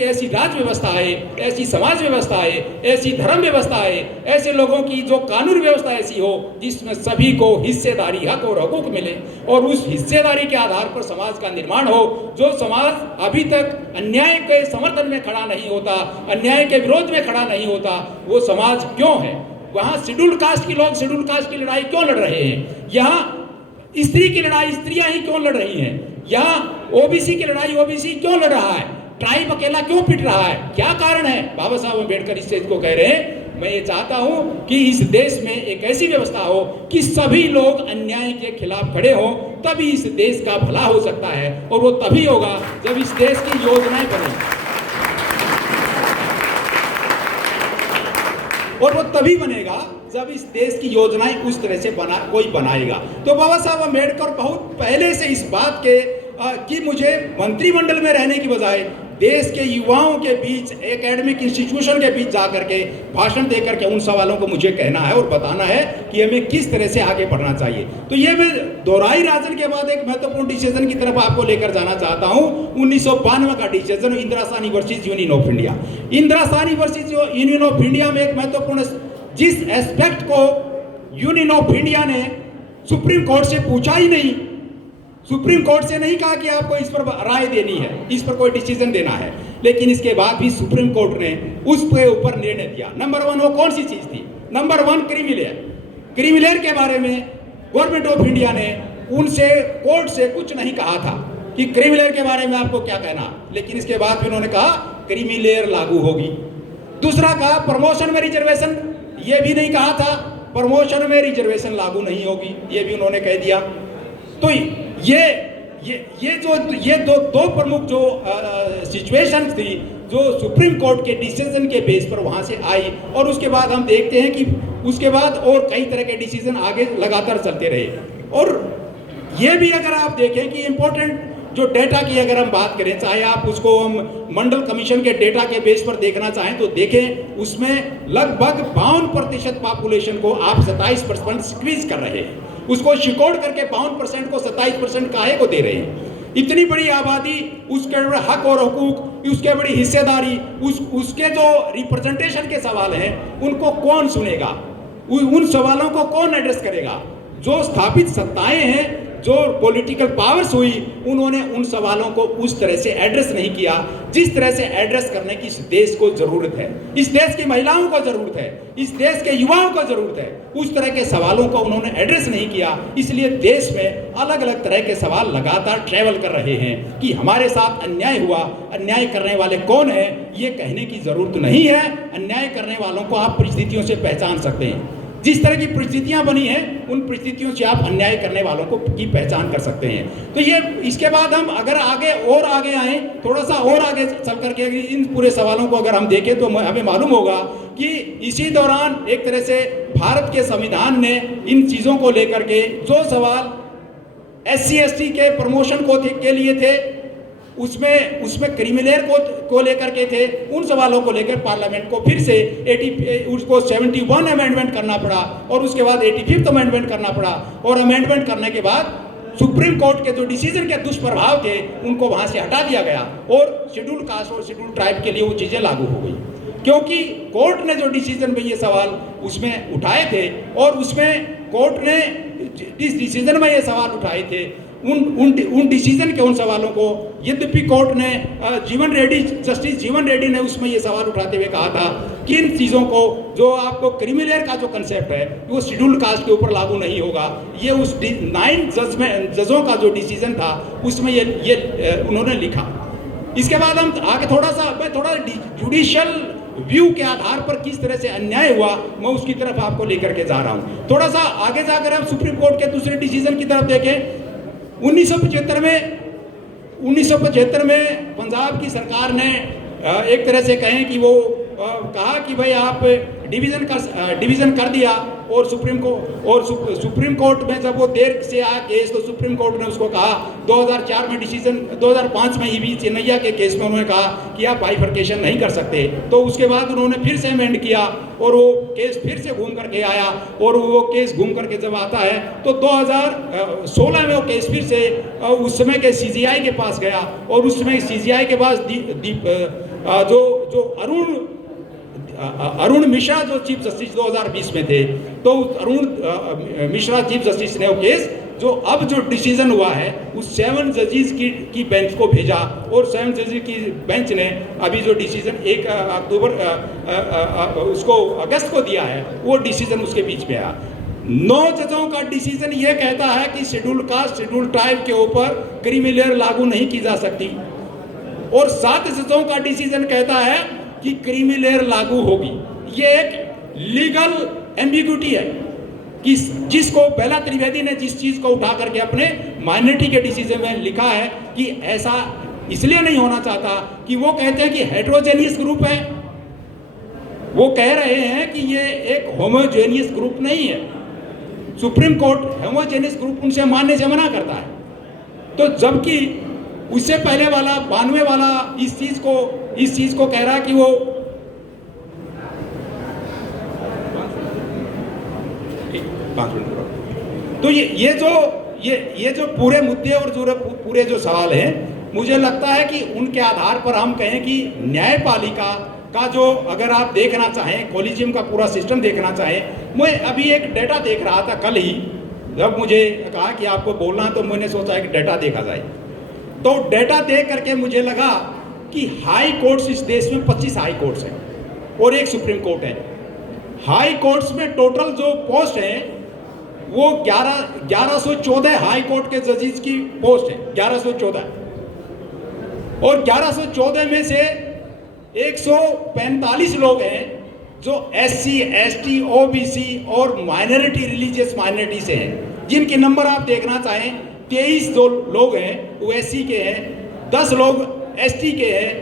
ऐसी राज व्यवस्था है, ऐसी समाज व्यवस्था है, ऐसी धर्म व्यवस्था है, ऐसे लोगों की जो कानून व्यवस्था ऐसी हो जिसमें सभी को हिस्सेदारी, हक और हकूक मिले और उस हिस्सेदारी के आधार पर समाज का निर्माण हो। जो समाज अभी तक अन्याय के समर्थन में खड़ा नहीं होता, अन्याय के विरोध में खड़ा नहीं होता, वो समाज क्यों है? वहां शेड्यूल्ड कास्ट के लोग शेड्यूल्ड कास्ट की लड़ाई क्यों लड़ रहे हैं? यहाँ स्त्री की लड़ाई स्त्रियां ही क्यों लड़ रही हैं? यहाँ ओबीसी की लड़ाई ओबीसी क्यों लड़ रहा है? ट्राइब अकेला क्यों पिट रहा है? क्या कारण है? बाबा साहब अम्बेडकर इस चीज को कह रहे हैं, मैं ये चाहता हूं कि इस देश में एक ऐसी व्यवस्था हो कि सभी लोग अन्याय के खिलाफ खड़े हों, तभी इस देश का भला हो सकता है और वो तभी होगा जब इस देश की योजनाएं बनेंगी और वो तभी बनेगा जब इस देश की योजनाएं उस तरह से कोई बनाएगा। तो बाबा साहब अम्बेडकर बहुत पहले से इस बात के कि मुझे मंत्रिमंडल में रहने की बजाय देश के युवाओं के बीच, एकेडमिक इंस्टीट्यूशन के बीच जाकर के भाषण देकर के उन सवालों को मुझे कहना है और बताना है कि हमें किस तरह से आगे बढ़ना चाहिए। तो ये मैं दोहराई राजन के बाद एक महत्वपूर्ण डिसीजन की तरफ आपको लेकर जाना चाहता हूं। 1992 का decision, Indira Sahni versus union of India. Indira Sahni versus union of India में एक महत्वपूर्ण, जिस एस्पेक्ट को यूनियन ऑफ इंडिया ने सुप्रीम कोर्ट से पूछा ही नहीं, सुप्रीम कोर्ट से नहीं कहा कि आपको इस पर राय देनी है, इस पर कोई डिसीजन देना है, लेकिन इसके बाद भी सुप्रीम कोर्ट ने उसके ऊपर निर्णय दिया। नंबर 1 वो कौन सी चीज थी? नंबर 1 क्रीमिलेयर के बारे में गवर्नमेंट ऑफ इंडिया ने उनसे, कोर्ट से कुछ नहीं कहा था कि क्रीमिलेयर के बारे में आपको क्या कहना, लेकिन इसके बाद भी उन्होंने कहा क्रीमिलेयर लागू होगी। दूसरा कहा प्रमोशन में रिजर्वेशन, ये भी नहीं कहा था प्रमोशन में रिजर्वेशन लागू नहीं होगी, ये भी उन्होंने कह दिया। तो ये दो प्रमुख जो सिचुएशन थी जो सुप्रीम कोर्ट के डिसीजन के बेस पर वहां से आई, और उसके बाद हम देखते हैं कि उसके बाद और कई तरह के डिसीजन आगे लगातार चलते रहे। और ये भी अगर आप देखें कि इंपॉर्टेंट जो डेटा की अगर हम बात करें, चाहे आप उसको हम मंडल कमीशन के डेटा के बेस पर देखना चाहें तो देखें, उसमें लगभग 52% पॉपुलेशन को आप 27% स्क्वीज कर रहे हैं, उसको शिकोड़ करके 52% को 27% काहे को दे रहे हैं। इतनी बड़ी आबादी, उसके बड़े हक और हुकूक, उसके बड़ी हिस्सेदारी, उसके जो रिप्रेजेंटेशन के सवाल हैं उनको कौन सुनेगा, उन सवालों को कौन एड्रेस करेगा? जो स्थापित सत्ताएं हैं, जो पॉलिटिकल पावर्स हुई, उन्होंने उन सवालों को उस तरह से एड्रेस नहीं किया जिस तरह से एड्रेस करने की इस देश को जरूरत है, इस देश की महिलाओं को जरूरत है, इस देश के युवाओं को जरूरत है। उस तरह के सवालों को उन्होंने एड्रेस नहीं किया, इसलिए देश में अलग अलग तरह के सवाल लगातार ट्रेवल कर रहे हैं कि हमारे साथ अन्याय हुआ, अन्याय करने वाले कौन है ये कहने की जरूरत नहीं है। अन्याय करने वालों को आप परिस्थितियों से पहचान सकते हैं, जिस तरह की परिस्थितियां बनी हैं उन परिस्थितियों से आप अन्याय करने वालों को की पहचान कर सकते हैं। तो ये, इसके बाद हम अगर आगे आए, थोड़ा सा और आगे चल करके इन पूरे सवालों को अगर हम देखें तो हमें मालूम होगा कि इसी दौरान एक तरह से भारत के संविधान ने इन चीजों को लेकर के जो सवाल SC ST के प्रमोशन के लिए थे, उसमें क्रिमिलेयर को लेकर के थे, उन सवालों को लेकर पार्लियामेंट को फिर से 71 अमेंडमेंट करना पड़ा और उसके बाद 85th अमेंडमेंट करना पड़ा, और अमेंडमेंट करने के बाद सुप्रीम कोर्ट के जो डिसीजन के दुष्प्रभाव थे उनको वहां से हटा दिया गया और शेड्यूल्ड कास्ट और शेड्यूल्ड ट्राइब के लिए वो चीजें लागू हो गई। क्योंकि कोर्ट ने जो डिसीजन में ये सवाल उसमें उठाए थे और उसमें कोर्ट ने जिस डिसीजन में ये सवाल उठाए थे उन डिसीजन के उन सवालों को यद्यपि कोर्ट ने जस्टिस जीवन रेड्डी ने उसमें ये सवाल उठाते हुए कहा था कि इन चीज़ों को जो आपको क्रिमिनल का जो कंसेप्ट है वो शेड्यूल कास्ट के ऊपर लागू नहीं होगा। ये उस 9 जजों का जो डिसीजन था उसमें ये उन्होंने लिखा। इसके बाद हम आगे थोड़ा जुडिशियल व्यू के आधार पर किस तरह से अन्याय हुआ मैं उसकी तरफ आपको लेकर के जा रहा हूं। थोड़ा सा आगे जाकर हम सुप्रीम कोर्ट के दूसरे डिसीजन की तरफ देखें। 1975 में पंजाब की सरकार ने एक तरह से कहें कि वो कहा कि भाई आप डिवीजन कर दिया और सुप्रीम कोर्ट में जब वो देर से आया केस तो सुप्रीम कोर्ट ने उसको कहा 2004 में डिसीजन 2005 में ईवी चिन्नैया के केस में उन्होंने कहा कि आप बाइफरकेशन नहीं कर सकते। तो उसके बाद उन्होंने फिर से अमेंड किया और वो केस फिर से घूम करके आया और वो केस घूम करके जब आता है तो 2016 में वो केस फिर से उस समय के सीजीआई के पास गया और उस समय सीजीआई के पास जो अरुण मिश्रा जो चीफ जस्टिस 2020 में थे तो अरुण मिश्रा चीफ जस्टिस ने वो केस जो अब जो डिसीजन हुआ है उस 7 जजेस की बेंच को भेजा और 7 जजेस की बेंच ने अभी जो डिसीजन 1 अक्टूबर उसको अगस्त को दिया है वो डिसीजन उसके बीच में आया। 9 जजों का डिसीजन ये कहता है कि शेड्यूल कास्ट शेड्यूल ट्राइब के ऊपर क्रीमी लागू नहीं की जा सकती और 7 जजों का डिसीजन कहता है कि क्रीमी लेयर लागू होगी। ये एक लीगल एम्बिग्यूटी है कि जिसको बेला त्रिवेदी ने जिस चीज को उठा करके अपने माइनॉरिटी के डिसीजन में लिखा है कि ऐसा इसलिए नहीं होना चाहता कि वो कहते हैं कि हेट्रोजेनियस ग्रुप है। वो कह रहे हैं कि ये एक होमोजेनियस ग्रुप नहीं है। सुप्रीम कोर्ट होमोजेनियस ग्रुप उनसे मानने से मना करता है। तो जबकि उससे पहले वाला 92 वाला इस चीज को कह रहा है कि वो तो ये जो पूरे मुद्दे और जो पूरे जो सवाल हैं मुझे लगता है कि उनके आधार पर हम कहें कि न्यायपालिका का जो अगर आप देखना चाहें कॉलेजियम का पूरा सिस्टम देखना चाहें। मैं अभी एक डेटा देख रहा था कल ही जब मुझे कहा कि आपको बोलना तो मैंने सोचा कि डेटा देखा जाए। तो डेटा देख करके मुझे लगा कि हाई कोर्ट्स इस देश में 25 हाई कोर्ट्स हैं और एक सुप्रीम कोर्ट है। हाई कोर्ट्स में टोटल जो पोस्ट है वो 1114 हाई कोर्ट के जजेस की पोस्ट है 1114 और 1114 में से 145 लोग हैं जो SC, ST, OBC और माइनॉरिटी रिलीजियस माइनॉरिटी से हैं जिनके नंबर आप देखना चाहें 23 जो लोग हैं वो SC के हैं, 10 लोग ST के हैं,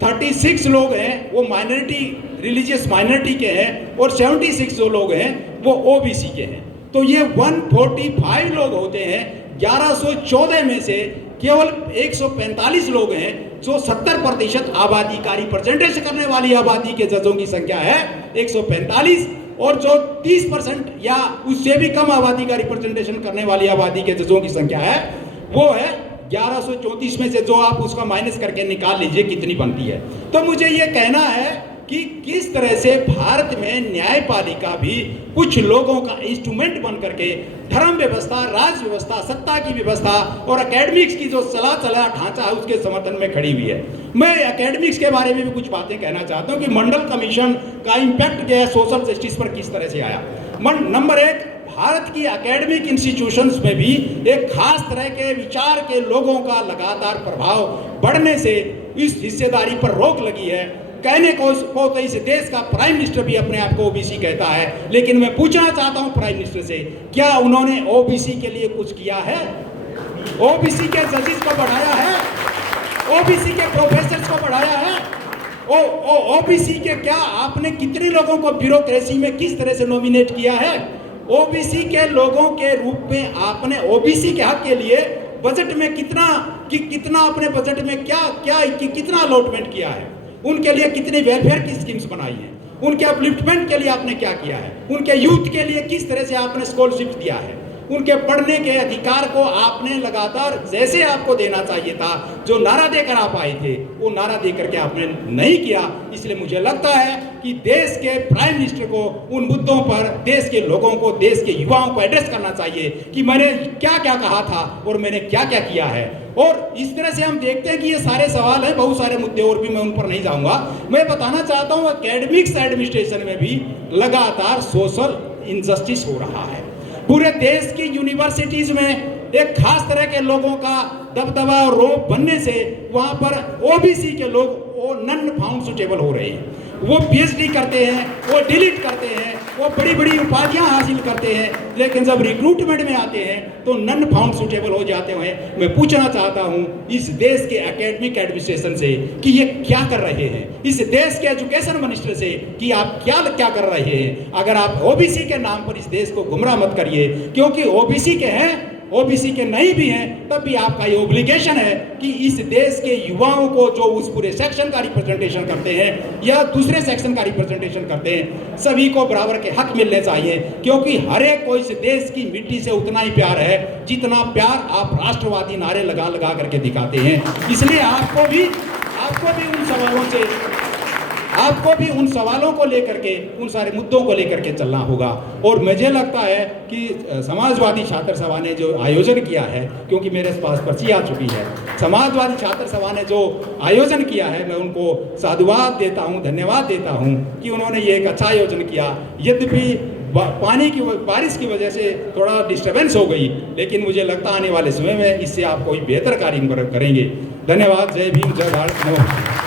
36 लोग हैं वो माइनॉरिटी रिलीजियस माइनॉरिटी के हैं और 76 जो लोग हैं वो OBC के हैं। तो ये 145 लोग होते हैं। 1114 में से केवल 145 लोग हैं जो 70% आबादी का रिप्रेजेंटेशन करने वाली आबादी के जजों की संख्या है 145 और जो 30% या उससे भी कम आबादी का रिप्रेजेंटेशन करने वाली आबादी के जजों की संख्या है वो है 1134 में से जो आप उसका माइनस करके निकाल लीजिए कितनी बनती है। तो मुझे ये कहना है कि किस तरह से भारत में न्यायपालिका भी कुछ लोगों का इंस्ट्रूमेंट बन करके धर्म व्यवस्था, राज व्यवस्था, सत्ता की व्यवस्था और एकेडमिक्स की जो चला ढांचा है उसके समर्थन में खड़ी हुई है। मैं एकेडमिक्स के बारे में भी कुछ बातें कहना चाहता हूं कि मंडल कमीशन का इम्पैक्ट क्या है सोशल जस्टिस पर किस तरह से आया। नंबर 1, भारत की एकेडमिक इंस्टीट्यूशंस में भी एक खास तरह के विचार के लोगों का लगातार प्रभाव बढ़ने से इस हिस्सेदारी पर रोक लगी है। कहने को तो इस देश का प्राइम मिनिस्टर भी अपने आप को ओबीसी कहता है, लेकिन मैं पूछना चाहता हूं प्राइम मिनिस्टर से, क्या उन्होंने ओबीसी के लिए कुछ किया है? ओबीसी के जजेस को बढ़ाया है? ओबीसी के प्रोफेसर्स को बढ़ाया है? ओबीसी के क्या आपने कितने लोगों को ब्यूरोक्रेसी में किस तरह से नॉमिनेट किया है? ओबीसी के लोगों के रूप में आपने ओबीसी के हक के लिए बजट में कितना अपने बजट में कितना अलॉटमेंट किया है? उनके लिए कितनी वेलफेयर की स्कीम्स बनाई है? उनके अपलिफ्टमेंट के लिए आपने क्या किया है? उनके यूथ के लिए किस तरह से आपने स्कॉलरशिप दिया है? उनके पढ़ने के अधिकार को आपने लगातार जैसे आपको देना चाहिए था, जो नारा देकर आप आए थे, वो नारा देकर के आपने नहीं किया। इसलिए मुझे लगता है कि देश के प्राइम मिनिस्टर को उन मुद्दों पर देश के लोगों को, देश के युवाओं को एड्रेस करना चाहिए कि मैंने क्या क्या कहा था और मैंने क्या क्या किया है। और इस तरह से हम देखते हैं कि ये सारे सवाल हैं, बहुत सारे मुद्दे और भी, मैं उन पर नहीं जाऊंगा। मैं बताना चाहता हूं एकेडमिक्स एडमिनिस्ट्रेशन में भी लगातार सोशल इनजस्टिस हो रहा है। पूरे देश की यूनिवर्सिटीज में एक खास तरह के लोगों का दबदबा और रोब बनने से वहां पर ओबीसी के लोग वो नन फाउंड सुटेबल हो रहे हैं। वो पीएचडी करते हैं, वो डिलीट करते हैं, वो बड़ी बड़ी उपाधियां हासिल करते हैं, लेकिन जब रिक्रूटमेंट में आते हैं तो नन फाउंड सुटेबल हो जाते हैं। मैं पूछना चाहता हूं इस देश के एकेडमिक एडमिनिस्ट्रेशन से कि ये क्या कर रहे हैं, इस देश के एजुकेशन मिनिस्टर से कि आप क्या कर रहे हैं। अगर आप ओबीसी के नाम पर इस देश को गुमराह मत करिए, क्योंकि ओबीसी के हैं, ओबीसी के नहीं भी हैं, तब भी आपका ये ऑब्लिगेशन है कि इस देश के युवाओं को जो उस पूरे सेक्शन का रिप्रेजेंटेशन करते हैं या दूसरे सेक्शन का रिप्रेजेंटेशन करते हैं, सभी को बराबर के हक मिलने चाहिए। क्योंकि हर एक को इस देश की मिट्टी से उतना ही प्यार है जितना प्यार आप राष्ट्रवादी नारे लगा लगा करके दिखाते हैं। इसलिए आपको भी उन सवालों को लेकर के, उन सारे मुद्दों को लेकर के चलना होगा। और मुझे लगता है कि समाजवादी छात्र सभा ने जो आयोजन किया है, क्योंकि मेरे पास पर्ची आ चुकी है, समाजवादी छात्र सभा ने जो आयोजन किया है, मैं उनको साधुवाद देता हूं, धन्यवाद देता हूं कि उन्होंने ये एक अच्छा आयोजन किया। यद्यपि बारिश की वजह से थोड़ा डिस्टर्बेंस हो गई, लेकिन मुझे लगता आने वाले समय में इससे आप कोई बेहतर कार्य करेंगे। धन्यवाद। जय भीम, जय भारत। नमस्कार।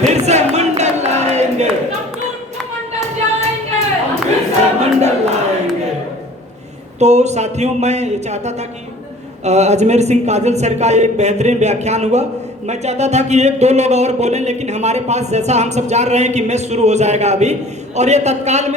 फिर से मंडल लाएंगे, फिर से मंडल लाएंगे। तो साथियों, मैं ये चाहता था कि अजमेर सिंह काजल सर का एक बेहतरीन व्याख्यान हुआ। मैं चाहता था कि एक दो लोग और बोलें, लेकिन हमारे पास, जैसा हम सब जान रहे हैं कि मैच शुरू हो जाएगा अभी, और ये तत्काल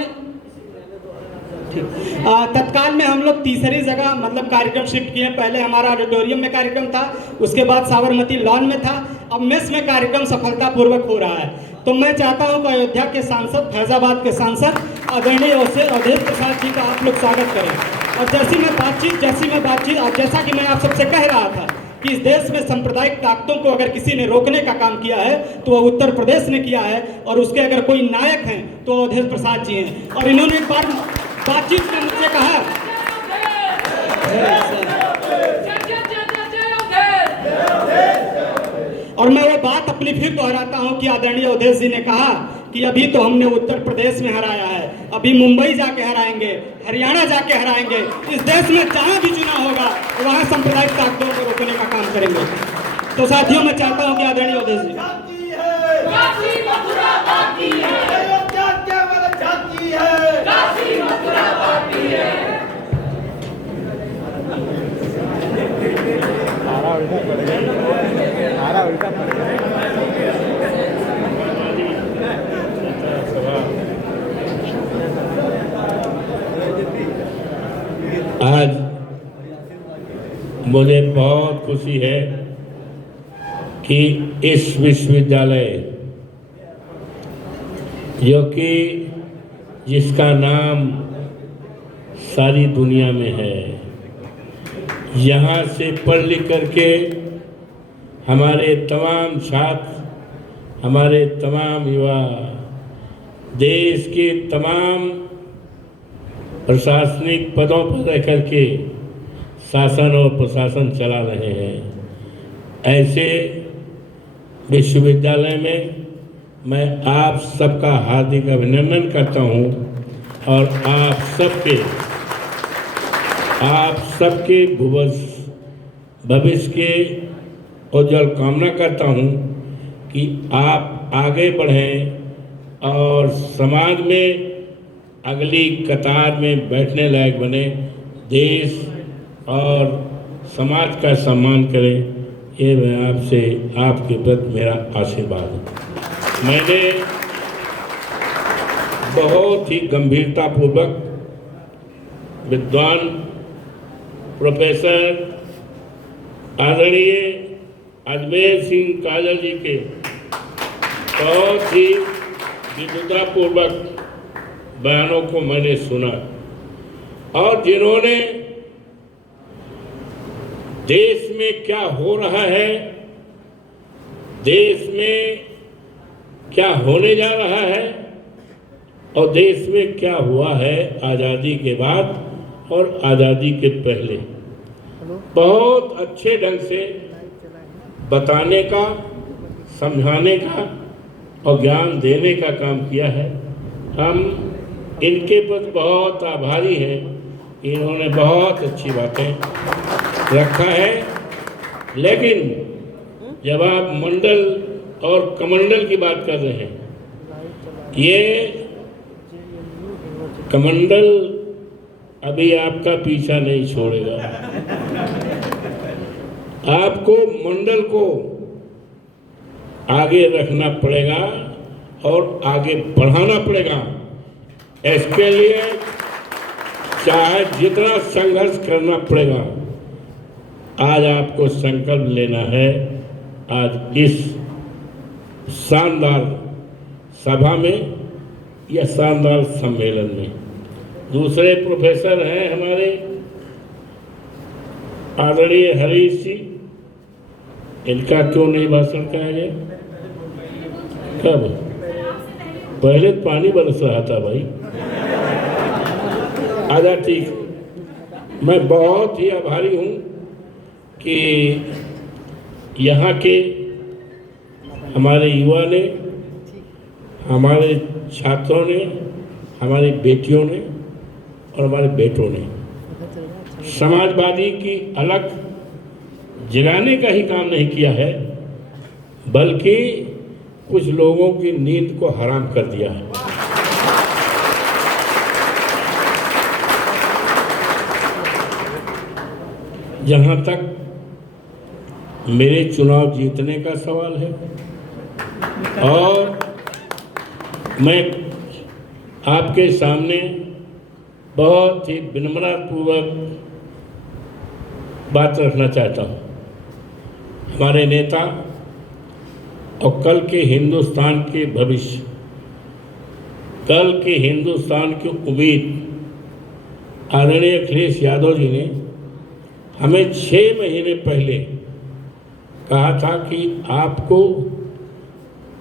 में हम लोग तीसरी जगह मतलब कार्यक्रम शिफ्ट किए। पहले हमारा ऑडिटोरियम में कार्यक्रम था, उसके बाद साबरमती लॉन में था, अब मेस में कार्यक्रम सफलतापूर्वक हो रहा है। तो मैं चाहता हूं कि अयोध्या के सांसद, फैजाबाद के सांसद आदरणीय अवधेश प्रसाद जी का आप लोग स्वागत करें। और जैसा कि मैं आप सबसे कह रहा था कि इस देश में सांप्रदायिक ताकतों को अगर किसी ने रोकने का काम किया है तो वह उत्तर प्रदेश ने किया है, और उसके अगर कोई नायक हैं तो अवधेश प्रसाद जी हैं। और इन्होंने एक बार बातचीत में मुझसे कहा, और मैं वो बात अपनी फिर दोहराता हूं कि आदरणीय अवधेश जी ने कहा कि अभी तो हमने उत्तर प्रदेश में हराया है, अभी मुंबई जाके हराएंगे, हरियाणा जाके हराएंगे। इस देश में जहां भी चुनाव होगा वहां सांप्रदायिक ताकतों को रोकने का काम करेंगे। तो साथियों, मैं चाहता हूं कि आदरणीय अवधेश जी, आज मुझे बहुत खुशी है कि इस विश्वविद्यालय, जो कि जिसका नाम सारी दुनिया में है, यहाँ से पढ़ लिख करके हमारे तमाम छात्र, हमारे तमाम युवा देश के तमाम प्रशासनिक पदों पर रह करके शासन और प्रशासन चला रहे हैं। ऐसे विश्वविद्यालय में मैं आप सबका हार्दिक अभिनंदन करता हूं, और आप सबके भविष्य के उज्जवल कामना करता हूं कि आप आगे बढ़ें और समाज में अगली कतार में बैठने लायक बने, देश और समाज का सम्मान करें। ये मैं आपसे, आपके प्रति मेरा आशीर्वाद है। मैंने बहुत ही गंभीरतापूर्वक विद्वान प्रोफेसर आदरणीय अजमेर सिंह काजल जी के बहुत ही विद्वतापूर्वक बयानों को मैंने सुना और जिन्होंने देश में क्या हो रहा है, देश में क्या होने जा रहा है और देश में क्या हुआ है आज़ादी के बाद और आज़ादी के पहले बहुत अच्छे ढंग से बताने का, समझाने का और ज्ञान देने का काम किया है। हम इनके प्रति बहुत आभारी हैं। इन्होंने बहुत अच्छी बातें रखा है। लेकिन जब आप मंडल और कमंडल की बात कर रहे हैं, ये कमंडल अभी आपका पीछा नहीं छोड़ेगा। आपको मंडल को आगे रखना पड़ेगा और आगे बढ़ाना पड़ेगा। इसके लिए चाहे जितना संघर्ष करना पड़ेगा, आज आपको संकल्प लेना है। आज इस शानदार सभा में या शानदार सम्मेलन में दूसरे प्रोफेसर हैं हमारे आदरणीय हरीश जी, इनका क्यों नहीं भाषण कहा गया? कब? पहले तो पानी बरस रहा था भाई। आजा ठीक। मैं बहुत ही आभारी हूँ कि यहाँ के हमारे युवा ने, हमारे छात्रों ने, हमारी बेटियों ने और हमारे बेटों ने समाजवादी की अलग जगाने का ही काम नहीं किया है, बल्कि कुछ लोगों की नींद को हराम कर दिया है। जहां तक मेरे चुनाव जीतने का सवाल है और मैं आपके सामने बहुत ही विनम्रतापूर्वक बात रखना चाहता हूँ। हमारे नेता और कल के हिंदुस्तान के भविष्य, कल के हिंदुस्तान की उम्मीद आदरणीय अखिलेश यादव जी ने हमें 6 महीने पहले कहा था कि आपको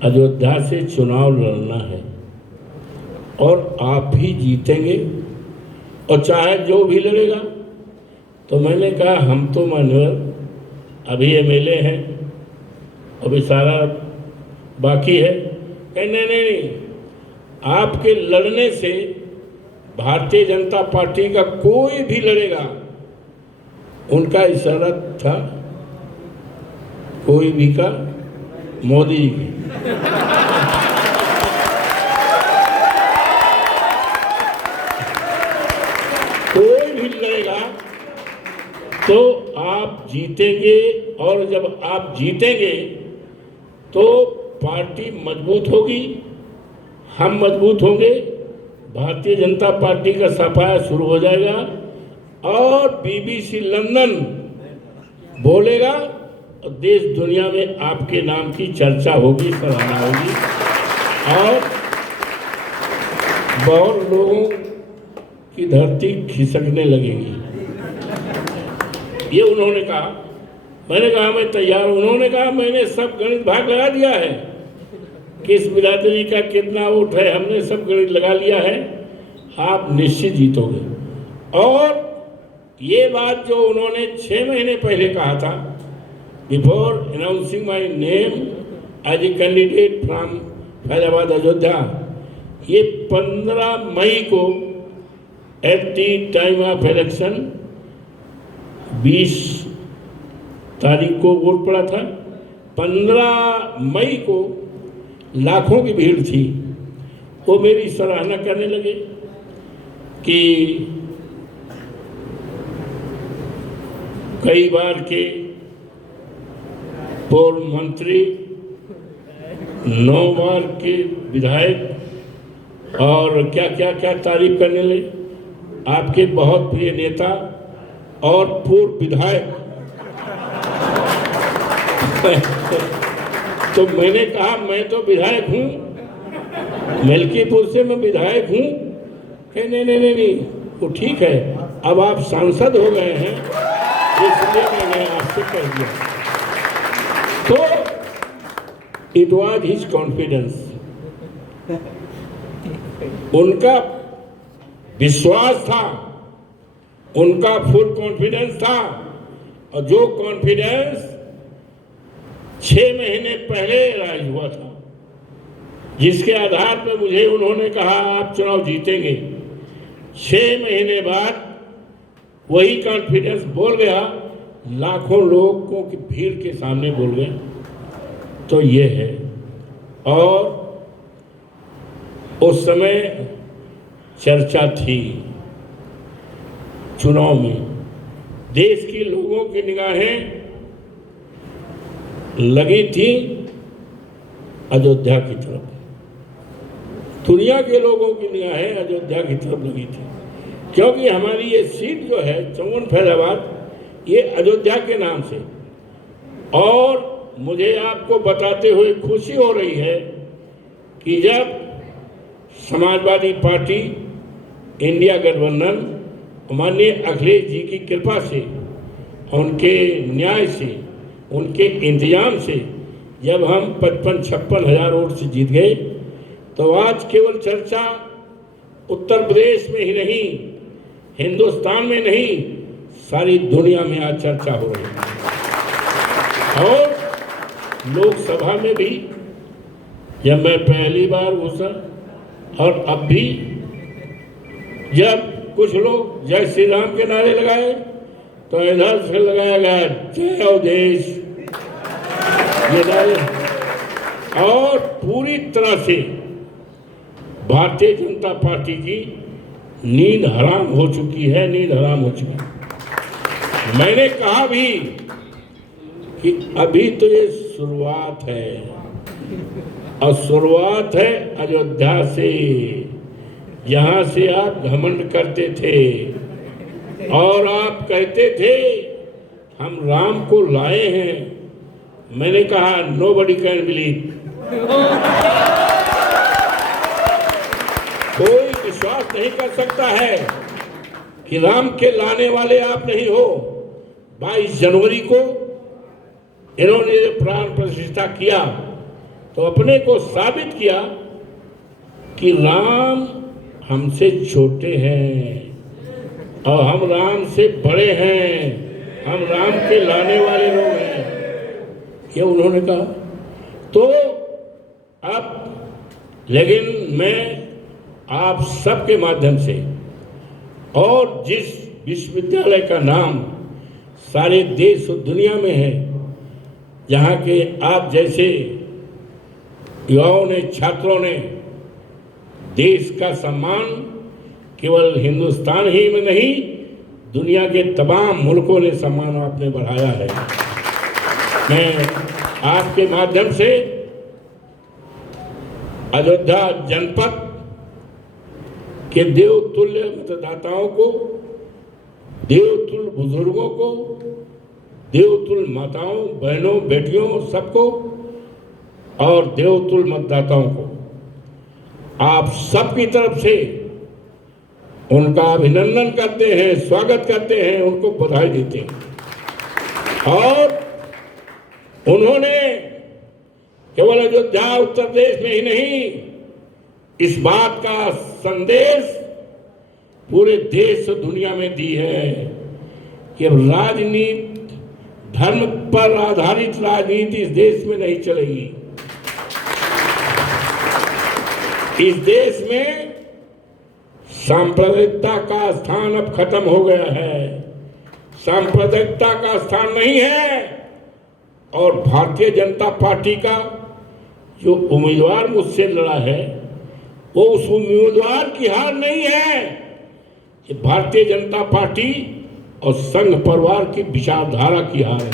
अयोध्या से चुनाव लड़ना है और आप ही जीतेंगे और चाहे जो भी लड़ेगा। तो मैंने कहा हम तो मान्यवर अभी एमएलए हैं, अभी सारा बाकी है। कहे नहीं, आपके लड़ने से भारतीय जनता पार्टी का कोई भी लड़ेगा। उनका इशारा था कोई भी का, मोदी जी की। कोई भी लड़ेगा तो आप जीतेंगे और जब आप जीतेंगे तो पार्टी मजबूत होगी, हम मजबूत होंगे, भारतीय जनता पार्टी का सफाया शुरू हो जाएगा और बीबीसी लंदन बोलेगा और देश दुनिया में आपके नाम की चर्चा होगी, सराहना होगी और बहुत लोगों की धरती खिसकने लगेगी। ये उन्होंने कहा। मैंने कहा मैं तैयार हूं। उन्होंने कहा मैंने सब गणित भाग लगा दिया है, किस बिरादरी का कितना वोट है, हमने सब गणित लगा लिया है, आप निश्चित जीतोगे। और ये बात जो उन्होंने 6 महीने पहले कहा था, before announcing my name as a candidate from Faizabad Ayodhya, ये 15 मई को at the time of election 20 तारीख को वोट पड़ा था। 15 मई को लाखों की भीड़ थी। वो मेरी सराहना करने लगे कि कई बार के पूर्व मंत्री, 9 बार के विधायक और क्या क्या क्या तारीफ करने लगे। आपके बहुत प्रिय नेता और पूर्व विधायक तो मैंने कहा मैं तो विधायक हूँ, मिल्कीपुर से मैं विधायक हूँ। कहे नहीं, वो ठीक है, अब आप सांसद हो गए हैं इसलिए मैंने आपसे कह दिया। तो इट वॉज हिज कॉन्फिडेंस, उनका विश्वास था, उनका फुल कॉन्फिडेंस था। और जो कॉन्फिडेंस 6 महीने पहले राइज हुआ था, जिसके आधार पर मुझे उन्होंने कहा आप चुनाव जीतेंगे, 6 महीने बाद वही कॉन्फिडेंस बोल गया, लाखों लोगों की भीड़ के सामने बोल गया। तो ये है। और उस समय चर्चा थी चुनाव में, देश के लोगों की निगाहें लगी थी अयोध्या की तरफ, दुनिया के लोगों की निगाहें अयोध्या की तरफ लगी थी, क्योंकि हमारी ये सीट जो है चौवन फैजाबाद, ये अयोध्या के नाम से। और मुझे आपको बताते हुए खुशी हो रही है कि जब समाजवादी पार्टी, इंडिया गठबंधन, माननीय अखिलेश जी की कृपा से, उनके न्याय से, उनके इंतजाम से जब हम 55-56 हजार वोट से जीत गए, तो आज केवल चर्चा उत्तर प्रदेश में ही नहीं, हिंदुस्तान में नहीं, सारी दुनिया में आज चर्चा हो रही है। और लोकसभा में भी जब मैं पहली बार घुसा, और अब भी जब कुछ लोग जय श्री राम के नारे लगाए, तो इधर से लगाया गया जय अवधेश, ये नारे। और पूरी तरह से भारतीय जनता पार्टी की नींद हराम हो चुकी है, नींद हराम हो चुकी है। मैंने कहा भी कि अभी तो ये शुरुआत है, और शुरुआत है अयोध्या से, जहां से आप घमंड करते थे और आप कहते थे हम राम को लाए हैं। मैंने कहा नोबडी कैन बिलीव, कोई विश्वास नहीं कर सकता है कि राम के लाने वाले आप नहीं हो। 22 जनवरी को इन्होंने प्राण प्रतिष्ठा किया तो अपने को साबित किया कि राम हमसे छोटे हैं और हम राम से बड़े हैं, हम राम के लाने वाले लोग हैं, ये उन्होंने कहा। तो अब लेकिन मैं आप सबके माध्यम से, और जिस विश्वविद्यालय का नाम सारे देश और दुनिया में है, जहाँ के आप जैसे युवाओं ने, छात्रों ने देश का सम्मान केवल हिंदुस्तान ही में नहीं, दुनिया के तमाम मुल्कों ने सम्मान आपने बढ़ाया है। मैं आपके माध्यम से अयोध्या जनपद के देवतुल्य मतदाताओं को, देवतुल्य बुजुर्गों को, देवतुल्य माताओं, बहनों, बेटियों, सबको, और देवतुल्य मतदाताओं को आप सबकी तरफ से उनका अभिनंदन करते हैं, स्वागत करते हैं, उनको बधाई देते हैं। और उन्होंने केवल अयोध्या उत्तर प्रदेश में ही नहीं, इस बात का संदेश पूरे देश और दुनिया में दी है कि राजनीति, धर्म पर आधारित राजनीति इस देश में नहीं चलेगी। इस देश में सांप्रदायिकता का स्थान अब खत्म हो गया है, सांप्रदायिकता का स्थान नहीं है। और भारतीय जनता पार्टी का जो उम्मीदवार मुझसे लड़ा है, वो उस उम्मीदवार की हार नहीं है, ये भारतीय जनता पार्टी और संघ परिवार की विचारधारा की हार है,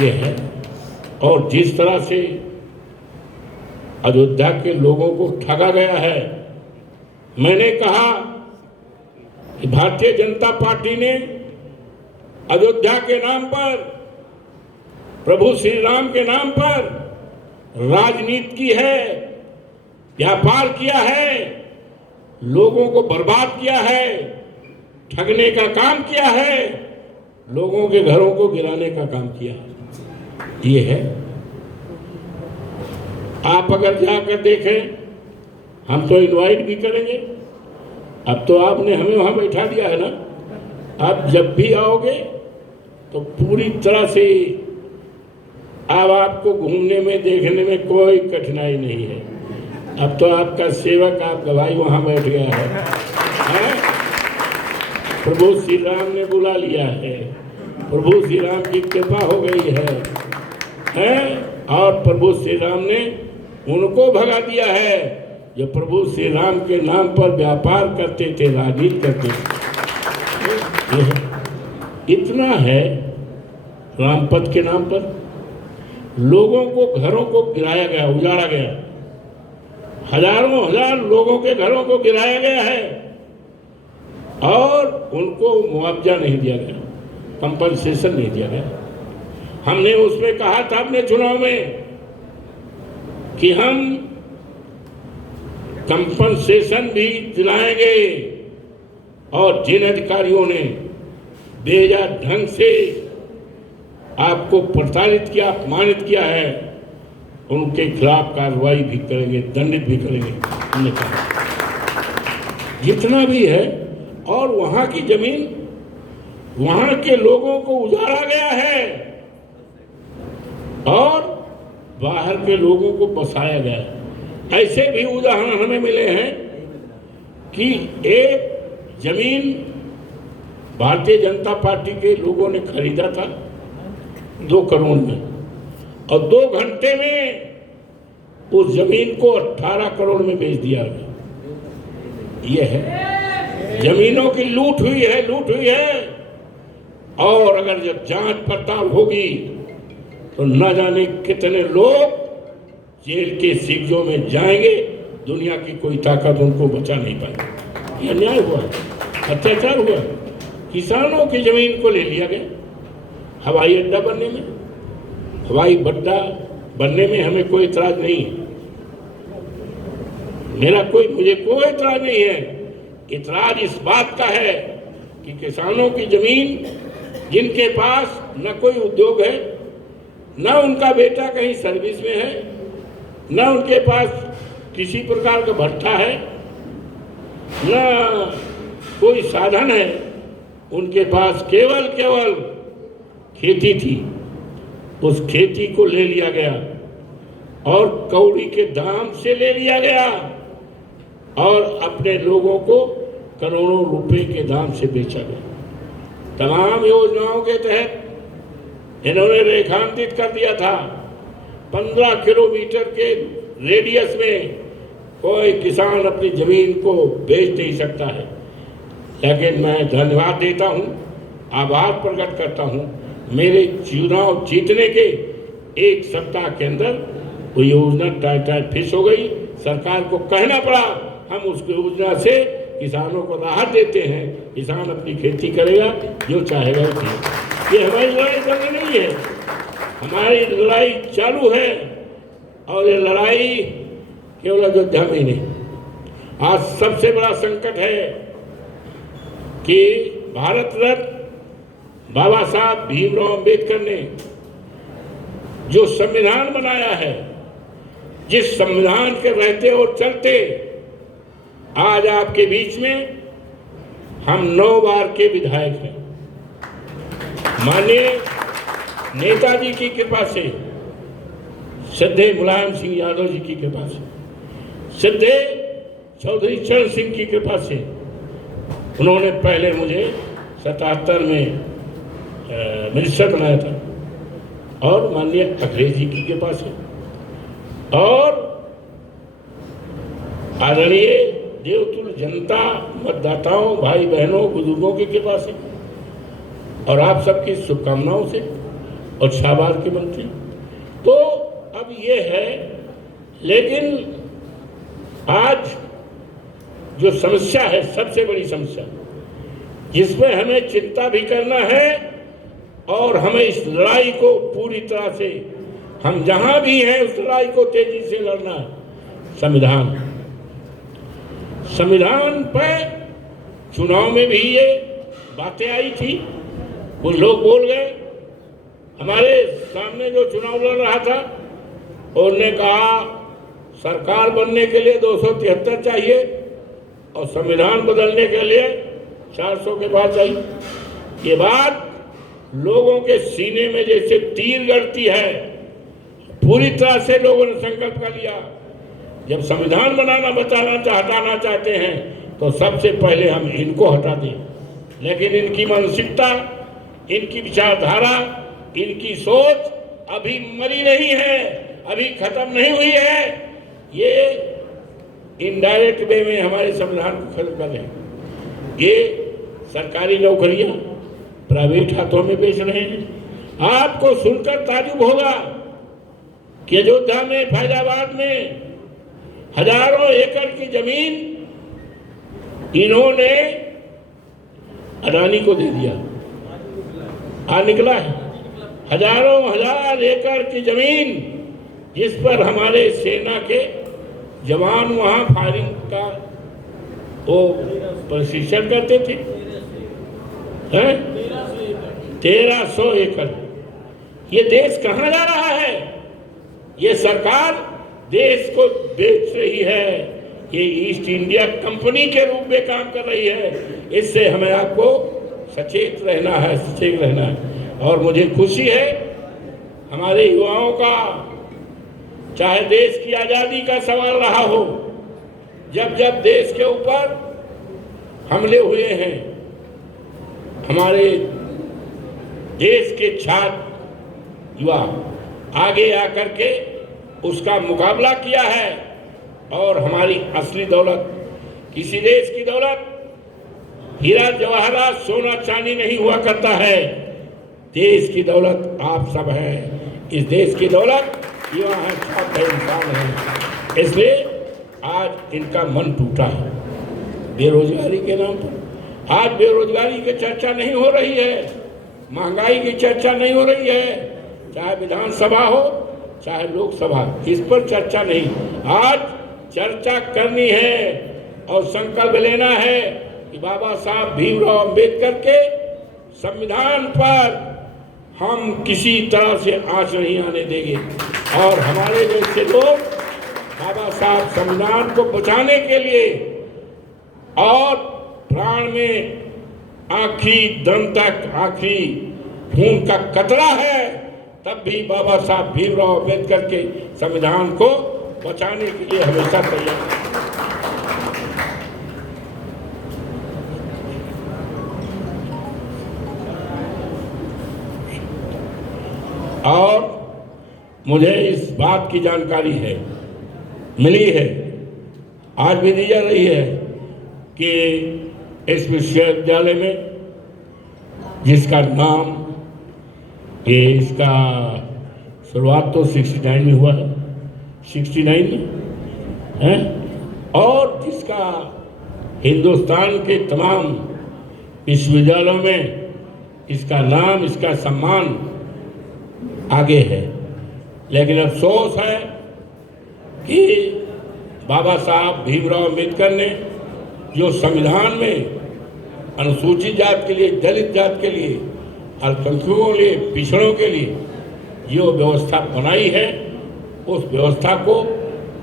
ये है। और जिस तरह से अयोध्या के लोगों को ठगा गया है, मैंने कहा कि भारतीय जनता पार्टी ने अयोध्या के नाम पर प्रभु श्री राम के नाम पर राजनीति की है, व्यापार किया है, लोगों को बर्बाद किया है, ठगने का काम किया है, लोगों के घरों को गिराने का काम किया है। ये है। आप अगर जाकर देखें, हम तो इनवाइट भी करेंगे। अब तो आपने हमें वहां बैठा दिया है ना, आप जब भी आओगे तो पूरी तरह से अब आपको घूमने में देखने में कोई कठिनाई नहीं है। अब तो आपका सेवक, आपका भाई वहां बैठ गया है? प्रभु श्री राम ने बुला लिया है, प्रभु श्री राम की कृपा हो गई है? और प्रभु श्री राम ने उनको भगा दिया है जो प्रभु श्री राम के नाम पर व्यापार करते थे, राजनीति करते थे। इतना है, रामपद के नाम पर लोगों को, घरों को गिराया गया, उजाड़ा गया, हजारों हजार लोगों के घरों को गिराया गया है और उनको मुआवजा नहीं दिया गया, कंपनसेशन नहीं दिया गया। हमने उसमें कहा था अपने चुनाव में कि हम कंपनसेशन भी दिलाएंगे और जिन अधिकारियों ने बेजा ढंग से आपको प्रताड़ित किया, अपमानित किया है, उनके खिलाफ कार्रवाई भी करेंगे, दंडित भी करेंगे। हमने कहा जितना भी है। और वहां की जमीन, वहां के लोगों को उजाड़ा गया है और बाहर के लोगों को बसाया गया है। ऐसे भी उदाहरण हमें मिले हैं कि एक जमीन भारतीय जनता पार्टी के लोगों ने खरीदा था 2 करोड़ में और 2 घंटे में उस जमीन को 18 करोड़ में बेच दिया गया। ये है, जमीनों की लूट हुई है। और अगर जब जांच पड़ताल होगी तो न जाने कितने लोग जेल के सिग्जों में जाएंगे, दुनिया की कोई ताकत उनको बचा नहीं पाएगी। यह अन्याय हुआ, अत्याचार हुआ। किसानों की जमीन को ले लिया गया। हवाई अड्डा बनने में, हवाई अड्डा बनने में हमें कोई इतराज नहीं है, मुझे कोई इतराज नहीं है। इतराज इस बात का है कि किसानों की जमीन, जिनके पास न कोई उद्योग है, न उनका बेटा कहीं सर्विस में है, न उनके पास किसी प्रकार का भट्ठा है, न कोई साधन है, उनके पास केवल खेती थी। उस खेती को ले लिया गया और कौड़ी के दाम से ले लिया गया और अपने लोगों को करोड़ों रुपए के दाम से बेचा गया। तमाम योजनाओं के तहत इन्होंने रेखांकित कर दिया था 15 किलोमीटर के रेडियस में कोई किसान अपनी जमीन को बेच नहीं सकता है। लेकिन मैं धन्यवाद देता हूं, आभार प्रकट करता हूं, मेरे चुनाव जीतने के 1 सप्ताह के अंदर वो योजना टाइट फिश हो गई। सरकार को कहना पड़ा हम उस योजना से किसानों को राहत देते हैं, किसान अपनी खेती करेगा, जो चाहेगा वो। ये हमारी लड़ाई बंद नहीं है, हमारी लड़ाई चालू है और ये लड़ाई केवल अयोध्या में ही नहीं। आज सबसे बड़ा संकट है कि भारत रत्न बाबा साहब भीमराव अंबेडकर ने जो संविधान बनाया है, जिस संविधान के रहते और चलते आज आपके बीच में हम 9 बार के विधायक हैं। माननीय नेताजी की कृपा से, श्रद्धेय मुलायम सिंह यादव जी की कृपा से, श्रद्धेय चौधरी चरण सिंह की कृपा से, उन्होंने पहले मुझे 77 में मिनिस्टर बनाया था और माननीय अखिलेश जी की कृपा से और आदरणीय देवतुल्य जनता, मतदाताओं, भाई बहनों, बुजुर्गों की कृपा से और आप सबकी शुभकामनाओं से और शाहबाद के मंत्री। तो अब ये है, लेकिन आज जो समस्या है, सबसे बड़ी समस्या जिसमें हमें चिंता भी करना है और हमें इस लड़ाई को पूरी तरह से, हम जहां भी हैं उस लड़ाई को तेजी से लड़ना है। संविधान पर चुनाव में भी ये बातें आई थी, कुछ लोग बोल गए। हमारे सामने जो चुनाव लड़ रहा था उन्होंने कहा सरकार बनने के लिए 273 चाहिए और संविधान बदलने के लिए 400 के बाद चाहिए। ये बात लोगों के सीने में जैसे तीर गड़ती है। पूरी तरह से लोगों ने संकल्प कर लिया, जब संविधान हटाना चाहते हैं तो सबसे पहले हम इनको हटा दें। लेकिन इनकी मानसिकता, इनकी विचारधारा, इनकी सोच अभी मरी नहीं है, अभी खत्म नहीं हुई है। ये इनडायरेक्ट वे में हमारे संविधान को खत्म कर रहे हैं। ये सरकारी नौकरियां प्राइवेट हाथों में बेच रहे हैं। आपको सुनकर ताजुब होगा कि अयोध्या में, फैजाबाद में हजारों एकड़ की जमीन इन्होंने अडानी को दे दिया। निकला है हजार एकड़ की जमीन, जिस पर हमारे सेना के जवान वहां फायरिंग का वो प्रशिक्षण करते थे। 1300 एकड़। ये देश कहां जा रहा है? ये सरकार देश को बेच रही है, ये ईस्ट इंडिया कंपनी के रूप में काम कर रही है। इससे हमें आपको सचेत रहना है, सचेत रहना है। और मुझे खुशी है हमारे युवाओं का, चाहे देश की आजादी का सवाल रहा हो, जब जब देश के ऊपर हमले हुए हैं, हमारे देश के छात्र युवा आगे आकर के उसका मुकाबला किया है। और हमारी असली दौलत, किसी देश की दौलत हीरा जवाहरात सोना चांदी नहीं हुआ करता है। देश की दौलत आप सब हैं। इस देश की दौलत युवा है, छात्र है, इंसान है। इसलिए आज इनका मन टूटा है बेरोजगारी के नाम पर। आज बेरोजगारी की चर्चा नहीं हो रही है, महंगाई की चर्चा नहीं हो रही है, चाहे विधानसभा हो चाहे लोकसभा, इस पर चर्चा नहीं। आज चर्चा करनी है और संकल्प लेना है कि बाबा साहब भीमराव अंबेडकर के संविधान पर हम किसी तरह से आंच नहीं आने देंगे। और हमारे जैसे लोग बाबा साहब संविधान को बचाने के लिए और प्राण में आखिरी दम तक, आखिरी खून का कतरा है, तब भी बाबा साहब भीमराव अंबेडकर के संविधान को बचाने के लिए हमेशा तैयार हैं। और मुझे इस बात की जानकारी है, मिली है, आज भी दी जा रही है कि इस विश्वविद्यालय में, जिसका नाम, ये इसका शुरुआत तो 69 में हुआ है, 69 में है, और जिसका हिंदुस्तान के तमाम विश्वविद्यालयों में इसका नाम, इसका सम्मान आगे है। लेकिन अफसोस है कि बाबा साहब भीमराव अंबेडकर ने जो संविधान में अनुसूचित जात के लिए, दलित जात के लिए, अल्पसंख्यकों के लिए, पिछड़ों के लिए जो व्यवस्था बनाई है, उस व्यवस्था को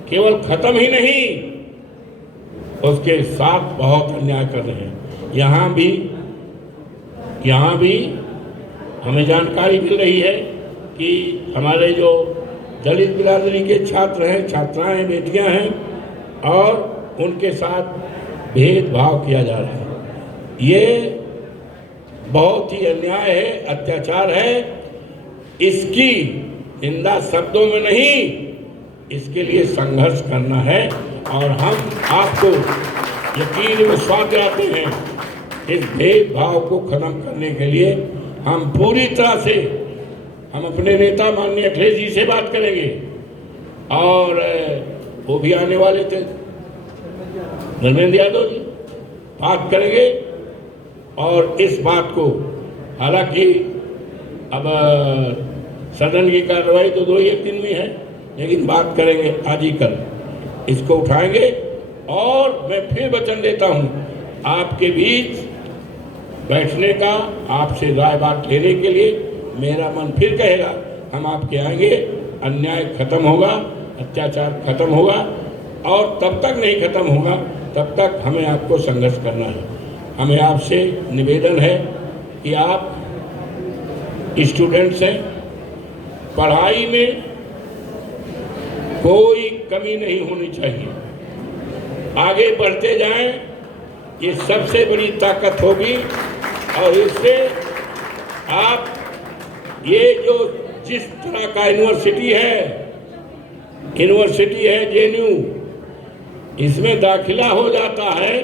केवल खत्म ही नहीं, उसके साथ बहुत अन्याय कर रहे हैं। यहाँ भी हमें जानकारी मिल रही है कि हमारे जो दलित बिरादरी के छात्र हैं, छात्राएं हैं, बेटियां हैं, और उनके साथ भेदभाव किया जा रहा है। ये बहुत ही अन्याय है, अत्याचार है। इसकी निंदा शब्दों में नहीं, इसके लिए संघर्ष करना है। और हम आपको यकीन विश्वास दिलाते हैं, इस भेदभाव को खत्म करने के लिए हम पूरी तरह से, हम अपने नेता माननीय अखिलेश जी से बात करेंगे, और वो भी आने वाले थे, धर्मेंद्र यादव जी, बात करेंगे। और इस बात को, हालांकि अब सदन की कार्रवाई तो 2-1 दिन में है, लेकिन बात करेंगे आज ही कल, इसको उठाएंगे। और मैं फिर वचन देता हूँ आपके बीच बैठने का, आपसे राय बात लेने के लिए मेरा मन फिर कहेगा हम आपके आएंगे, अन्याय खत्म होगा, अत्याचार खत्म होगा, और तब तक नहीं खत्म होगा तब तक हमें आपको संघर्ष करना है। हमें आपसे निवेदन है कि आप स्टूडेंट्स हैं, पढ़ाई में कोई कमी नहीं होनी चाहिए, आगे बढ़ते जाएं, ये सबसे बड़ी ताकत होगी। और इससे आप ये जो जिस तरह का यूनिवर्सिटी है JNU, इसमें दाखिला हो जाता है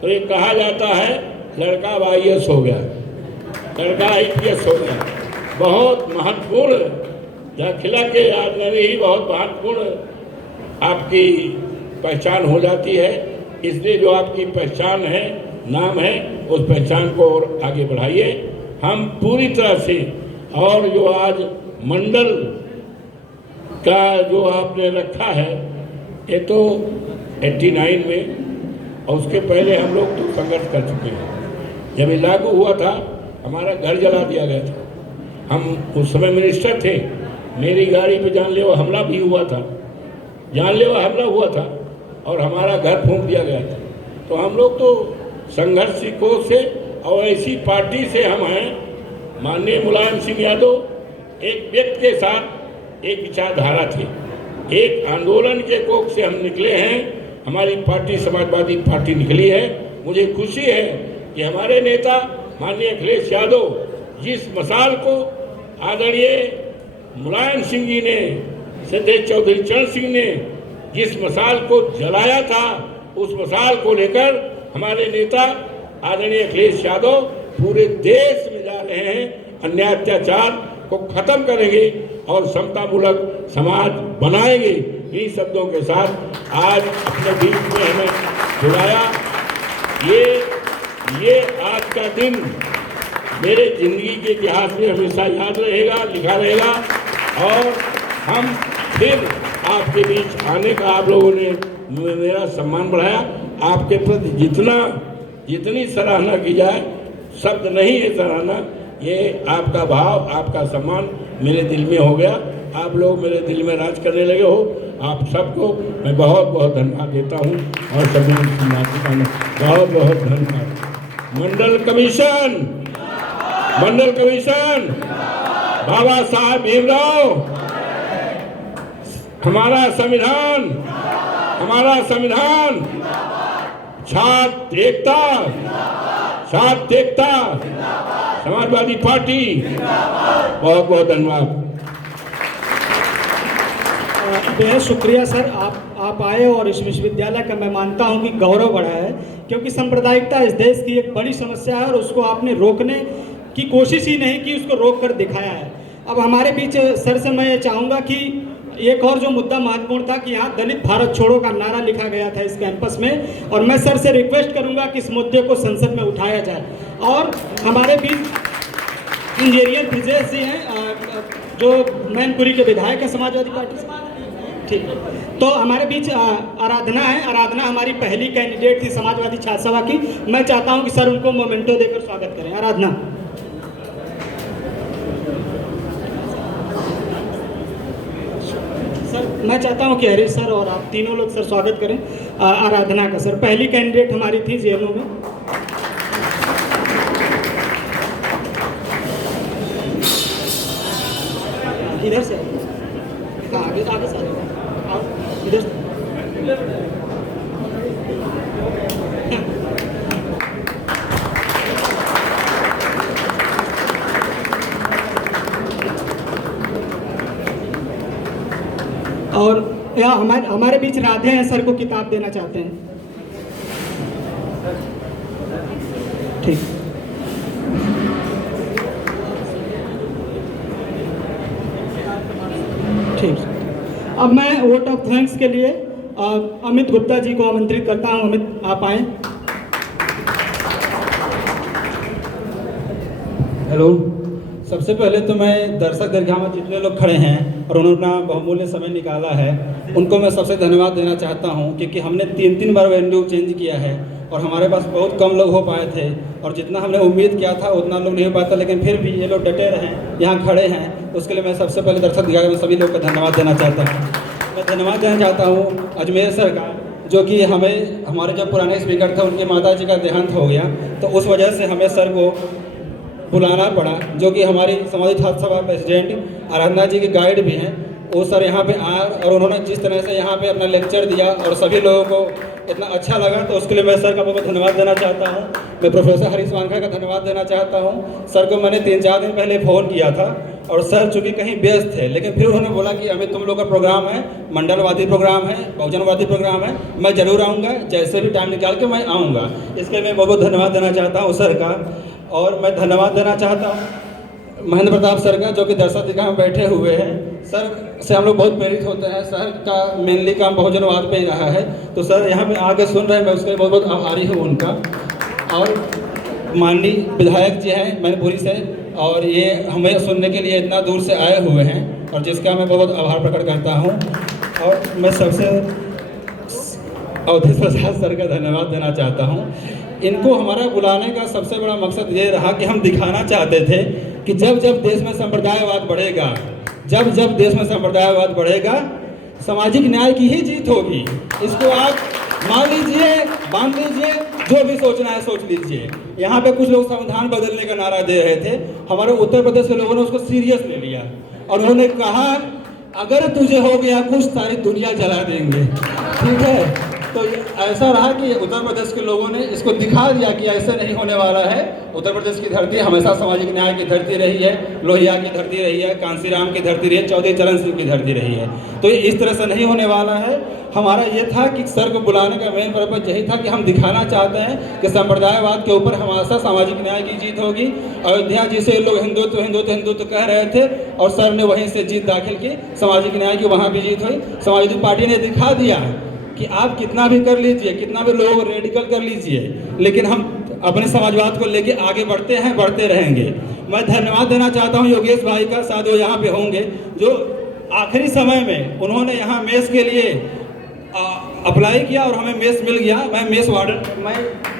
तो ये कहा जाता है लड़का IAS हो गया, लड़का IPS हो गया। बहुत महत्वपूर्ण दाखिला के आदमी ही बहुत महत्वपूर्ण आपकी पहचान हो जाती है। इसलिए जो आपकी पहचान है, नाम है, उस पहचान को और आगे बढ़ाइए। हम पूरी तरह से, और जो आज मंडल का जो आपने रखा है, ये तो 89 में, और उसके पहले हम लोग तो संघर्ष कर चुके हैं। जब ये लागू हुआ था हमारा घर जला दिया गया था, हम उस समय मिनिस्टर थे, मेरी गाड़ी पे जानलेवा हमला भी हुआ था, जानलेवा हमला हुआ था और हमारा घर फूंक दिया गया था। तो हम लोग तो संघर्ष को से, और ऐसी पार्टी से हम हैं, माननीय मुलायम सिंह यादव एक व्यक्ति के साथ एक विचारधारा थी, एक आंदोलन के कोख से हम निकले हैं, हमारी पार्टी समाजवादी पार्टी निकली है। मुझे खुशी है कि हमारे नेता माननीय अखिलेश यादव जिस मसाल को आदरणीय मुलायम सिंह जी ने, सदैव चौधरी चरण सिंह ने जिस मसाल को जलाया था, उस मसाल को लेकर हमारे नेता आदरणीय अखिलेश यादव पूरे देश में जा रहे हैं, अन्याय अत्याचार को खत्म करेंगे और समतामूलक समाज बनाएंगे। इन शब्दों के साथ आज अपने बीच में हमें बुलाया। ये आज का दिन मेरे जिंदगी के इतिहास में हमेशा याद रहेगा, लिखा रहेगा। और हम फिर आपके बीच आने का, आप लोगों ने मेरा सम्मान बढ़ाया। आपके प्रति जितनी सराहना की जाए शब्द नहीं है सराहना, ये आपका भाव, आपका सम्मान मेरे दिल में हो गया। आप लोग मेरे दिल में राज करने लगे हो। आप सबको मैं बहुत बहुत धन्यवाद देता हूँ और सभी बहुत बहुत धन्यवाद। मंडल कमीशन बाबा साहब भीमराव, हमारा संविधान, छात्र एकता, समाजवादी पार्टी। बहुत बहुत धन्यवाद। बेहद शुक्रिया सर, आप आए और इस विश्वविद्यालय का मैं मानता हूं कि गौरव बढ़ा है, क्योंकि सांप्रदायिकता इस देश की एक बड़ी समस्या है और उसको आपने रोकने की कोशिश ही नहीं की, उसको रोक कर दिखाया है। अब हमारे बीच सर से मैं ये चाहूँगा कि एक और जो मुद्दा महत्वपूर्ण था कि यहाँ दलित भारत छोड़ो का नारा लिखा गया था इस कैंपस में, और मैं सर से रिक्वेस्ट करूँगा कि इस मुद्दे को संसद में उठाया जाए। और हमारे बीच इंजीनियर ब्रिजेश जी हैं जो मैनपुरी के विधायक हैं समाजवादी पार्टी से, ठीक है। तो हमारे बीच आराधना है, आराधना हमारी पहली कैंडिडेट थी समाजवादी छात्र सभा की। मैं चाहता हूं कि सर उनको मोमेंटो देकर स्वागत करें। आराधना। सर मैं चाहता हूं कि हरीश सर और आप तीनों लोग सर स्वागत करें आराधना का। सर पहली कैंडिडेट हमारी थी JNU में। इधर से आगे से इधर से। और यहाँ हमारे बीच राधे हैं, सर को किताब देना चाहते हैं। ठीक। ठीक। अब मैं वोट ऑफ थैंक्स के लिए अमित गुप्ता जी को आमंत्रित करता हूं। अमित आप आए। हेलो सबसे पहले तो मैं दर्शक दरगाह में जितने लोग खड़े हैं और उन्होंने अपना बहुमूल्य समय निकाला है, उनको मैं सबसे धन्यवाद देना चाहता हूं, क्योंकि हमने 3 बार वेन्यू चेंज किया है और हमारे पास बहुत कम लोग हो पाए थे और जितना हमने उम्मीद किया था उतना लोग नहीं हो पाया था, लेकिन फिर भी ये लोग डटे रहें, यहाँ खड़े हैं। उसके लिए मैं सबसे पहले दर्शक दरगाह में सभी लोग का धन्यवाद देना चाहता हूँ। मैं धन्यवाद देना चाहता हूँ अजमेर सर का, जो कि हमारे जो पुराने स्पीकर थे उनके माता जी का देहांत हो गया, तो उस वजह से हमें सर को बुलाना पड़ा, जो कि हमारी समाजी छात्र सभा प्रेसिडेंट आराधना जी के गाइड भी हैं। वो सर यहाँ पे आए और उन्होंने जिस तरह से यहाँ पे अपना लेक्चर दिया और सभी लोगों को इतना अच्छा लगा, तो उसके लिए मैं सर का बहुत धन्यवाद देना चाहता हूँ। मैं प्रोफेसर हरीश वानखेड़े का धन्यवाद देना चाहता हूँ। सर को मैंने 3-4 दिन पहले फ़ोन किया था और सर चूँकि कहीं व्यस्त थे, लेकिन फिर उन्होंने बोला कि अभी तुम लोग का प्रोग्राम है, मंडलवादी प्रोग्राम है, बहुजनवादी प्रोग्राम है, मैं ज़रूर आऊँगा, जैसे भी टाइम निकाल के मैं आऊँगा। इसके लिए मैं बहुत धन्यवाद देना चाहता हूँ सर का। और मैं धन्यवाद देना चाहता हूँ महेंद्र प्रताप सर का, जो कि दर्शक दरगाह में बैठे हुए हैं। सर से हम लोग बहुत प्रेरित होते हैं। सर का मेनली काम बहुजनवाद पे ही रहा है, तो सर यहाँ पे आके सुन रहे हैं, मैं उसके लिए बहुत बहुत आभारी हूँ उनका। और माननीय विधायक जी हैं मैनपुरी से, और ये हमें सुनने के लिए इतना दूर से आए हुए हैं, और जिसका मैं बहुत आभार प्रकट करता हूँ। और मैं सबसे अवधेश प्रसाद सर का धन्यवाद देना चाहता हूँ। इनको हमारा बुलाने का सबसे बड़ा मकसद ये रहा कि हम दिखाना चाहते थे कि जब जब देश में संप्रदायवाद बढ़ेगा, जब जब देश में संप्रदायवाद बढ़ेगा, सामाजिक न्याय की ही जीत होगी। इसको आप मान लीजिए, बांध लीजिए, जो भी सोचना है सोच लीजिए। यहाँ पे कुछ लोग संविधान बदलने का नारा दे रहे थे, हमारे उत्तर प्रदेश के लोगों ने उसको सीरियस ले लिया और उन्होंने कहा अगर तुझे हो गया कुछ सारी दुनिया जला देंगे। ठीक है, तो ऐसा रहा कि उत्तर प्रदेश के लोगों ने इसको दिखा दिया कि ऐसे नहीं होने वाला है। उत्तर प्रदेश की धरती हमेशा सामाजिक न्याय की धरती रही है, लोहिया की धरती रही है, कांसीराम की धरती रही है, चौधरी चरण सिंह की धरती रही है। तो इस तरह से नहीं होने वाला है। हमारा ये था कि सर को बुलाने का मेन पर्पज यही था कि हम दिखाना चाहते हैं कि संप्रदायवाद के ऊपर हमेशा सामाजिक न्याय की जीत होगी। अयोध्या जिसे लोग हिंदुत्व हिंदुत्व हिंदुत्व कह रहे थे और सर ने वहीं से जीत दाखिल की, सामाजिक न्याय की वहाँ भी जीत हुई। समाजवादी पार्टी ने दिखा दिया कि आप कितना भी कर लीजिए, कितना भी लोगों को रेडिकल कर लीजिए, लेकिन हम अपने समाजवाद को लेके आगे बढ़ते हैं, बढ़ते रहेंगे। मैं धन्यवाद देना चाहता हूं योगेश भाई का, शायद वो यहाँ पे होंगे, जो आखिरी समय में उन्होंने यहाँ मेस के लिए अप्लाई किया और हमें मेस मिल गया। मैं मेस वार्डन, मैं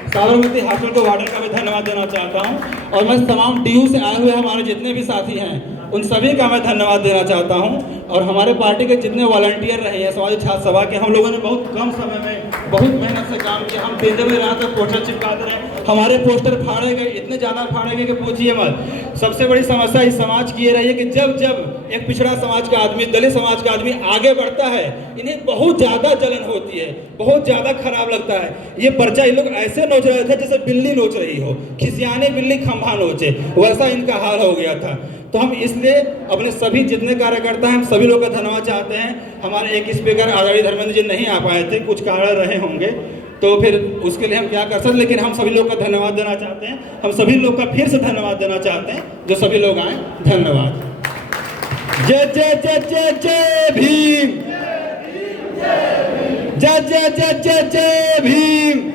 साबरमती हॉस्टल को वार्डन का भी धन्यवाद देना चाहता हूँ। और मैं तमाम DU से आए हुए हमारे जितने भी साथी हैं उन सभी का मैं धन्यवाद देना चाहता हूं। और हमारे पार्टी के जितने वॉलंटियर रहे हैं समाजी छात्र सभा के, हम लोगों ने बहुत कम समय में बहुत मेहनत से काम किया। हम 3 दिन में रात तक पोस्टर चिपकाते रहे, हमारे पोस्टर फाड़े गए, इतने ज़्यादा फाड़े गए कि पूछिए मत। सबसे बड़ी समस्या इस समाज की ये रही है कि जब जब एक पिछड़ा समाज का आदमी, दलित समाज का आदमी आगे बढ़ता है, इन्हें बहुत ज़्यादा जलन होती है, बहुत ज़्यादा खराब लगता है। ये पर्चा ये लोग ऐसे नोच रहे थे जैसे बिल्ली नोच रही हो, खिसियाने बिल्ली खंभा नोचे, वैसा इनका हाल हो गया था। तो हम इसलिए अपने सभी जितने कार्यकर्ता हैं, हम सभी लोग का धन्यवाद चाहते हैं। हमारे एक स्पीकर आदरणीय धर्मेंद्र जी नहीं आ पाए थे, कुछ कारण रहे होंगे, तो फिर उसके लिए हम क्या कर सकते, लेकिन हम सभी लोग का धन्यवाद देना चाहते हैं। हम सभी लोग का फिर से धन्यवाद देना चाहते हैं जो सभी लोग आए। धन्यवाद। जय जय जय जय जय भीम, जय जय जय जय जय भीम।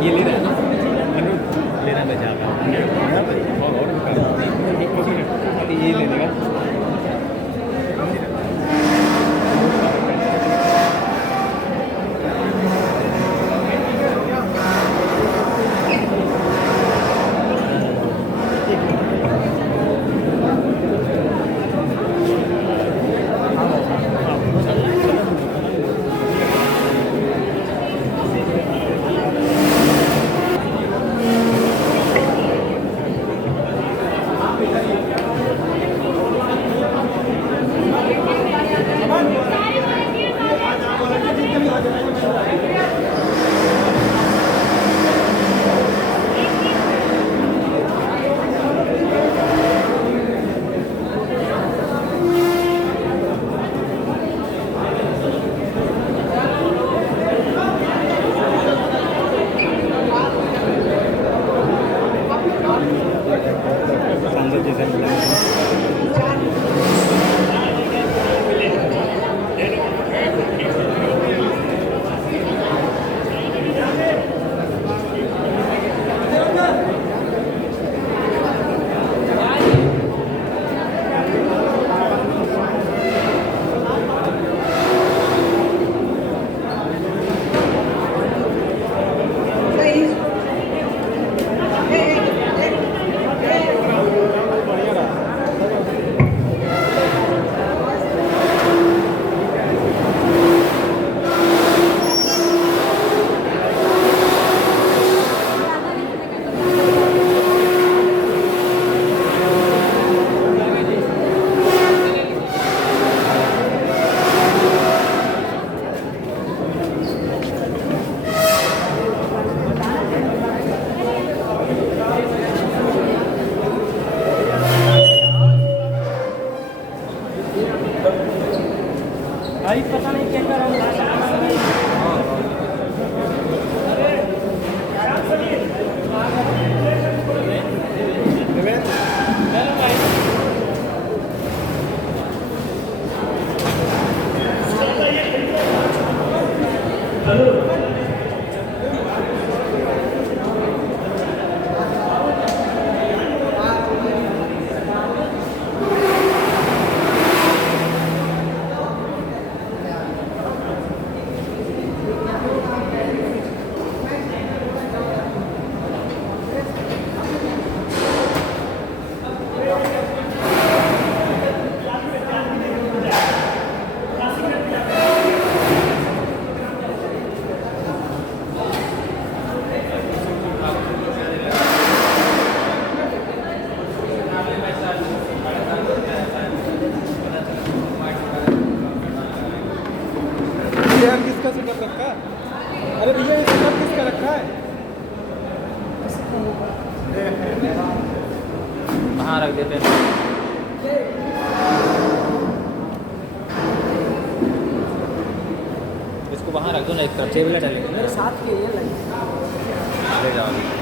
ये लेना है ना, लेना मैं जा रहा हूँ और ये लेने का। यार किसका सेटअप रखा है? अरे भैया ये सेटअप किसका रखा है? वहाँ रख देते हैं। इसको वहाँ रख दो ना, एक तरफ टेबल डालेंगे। मेरे साथ के ये लगे ले जाओ।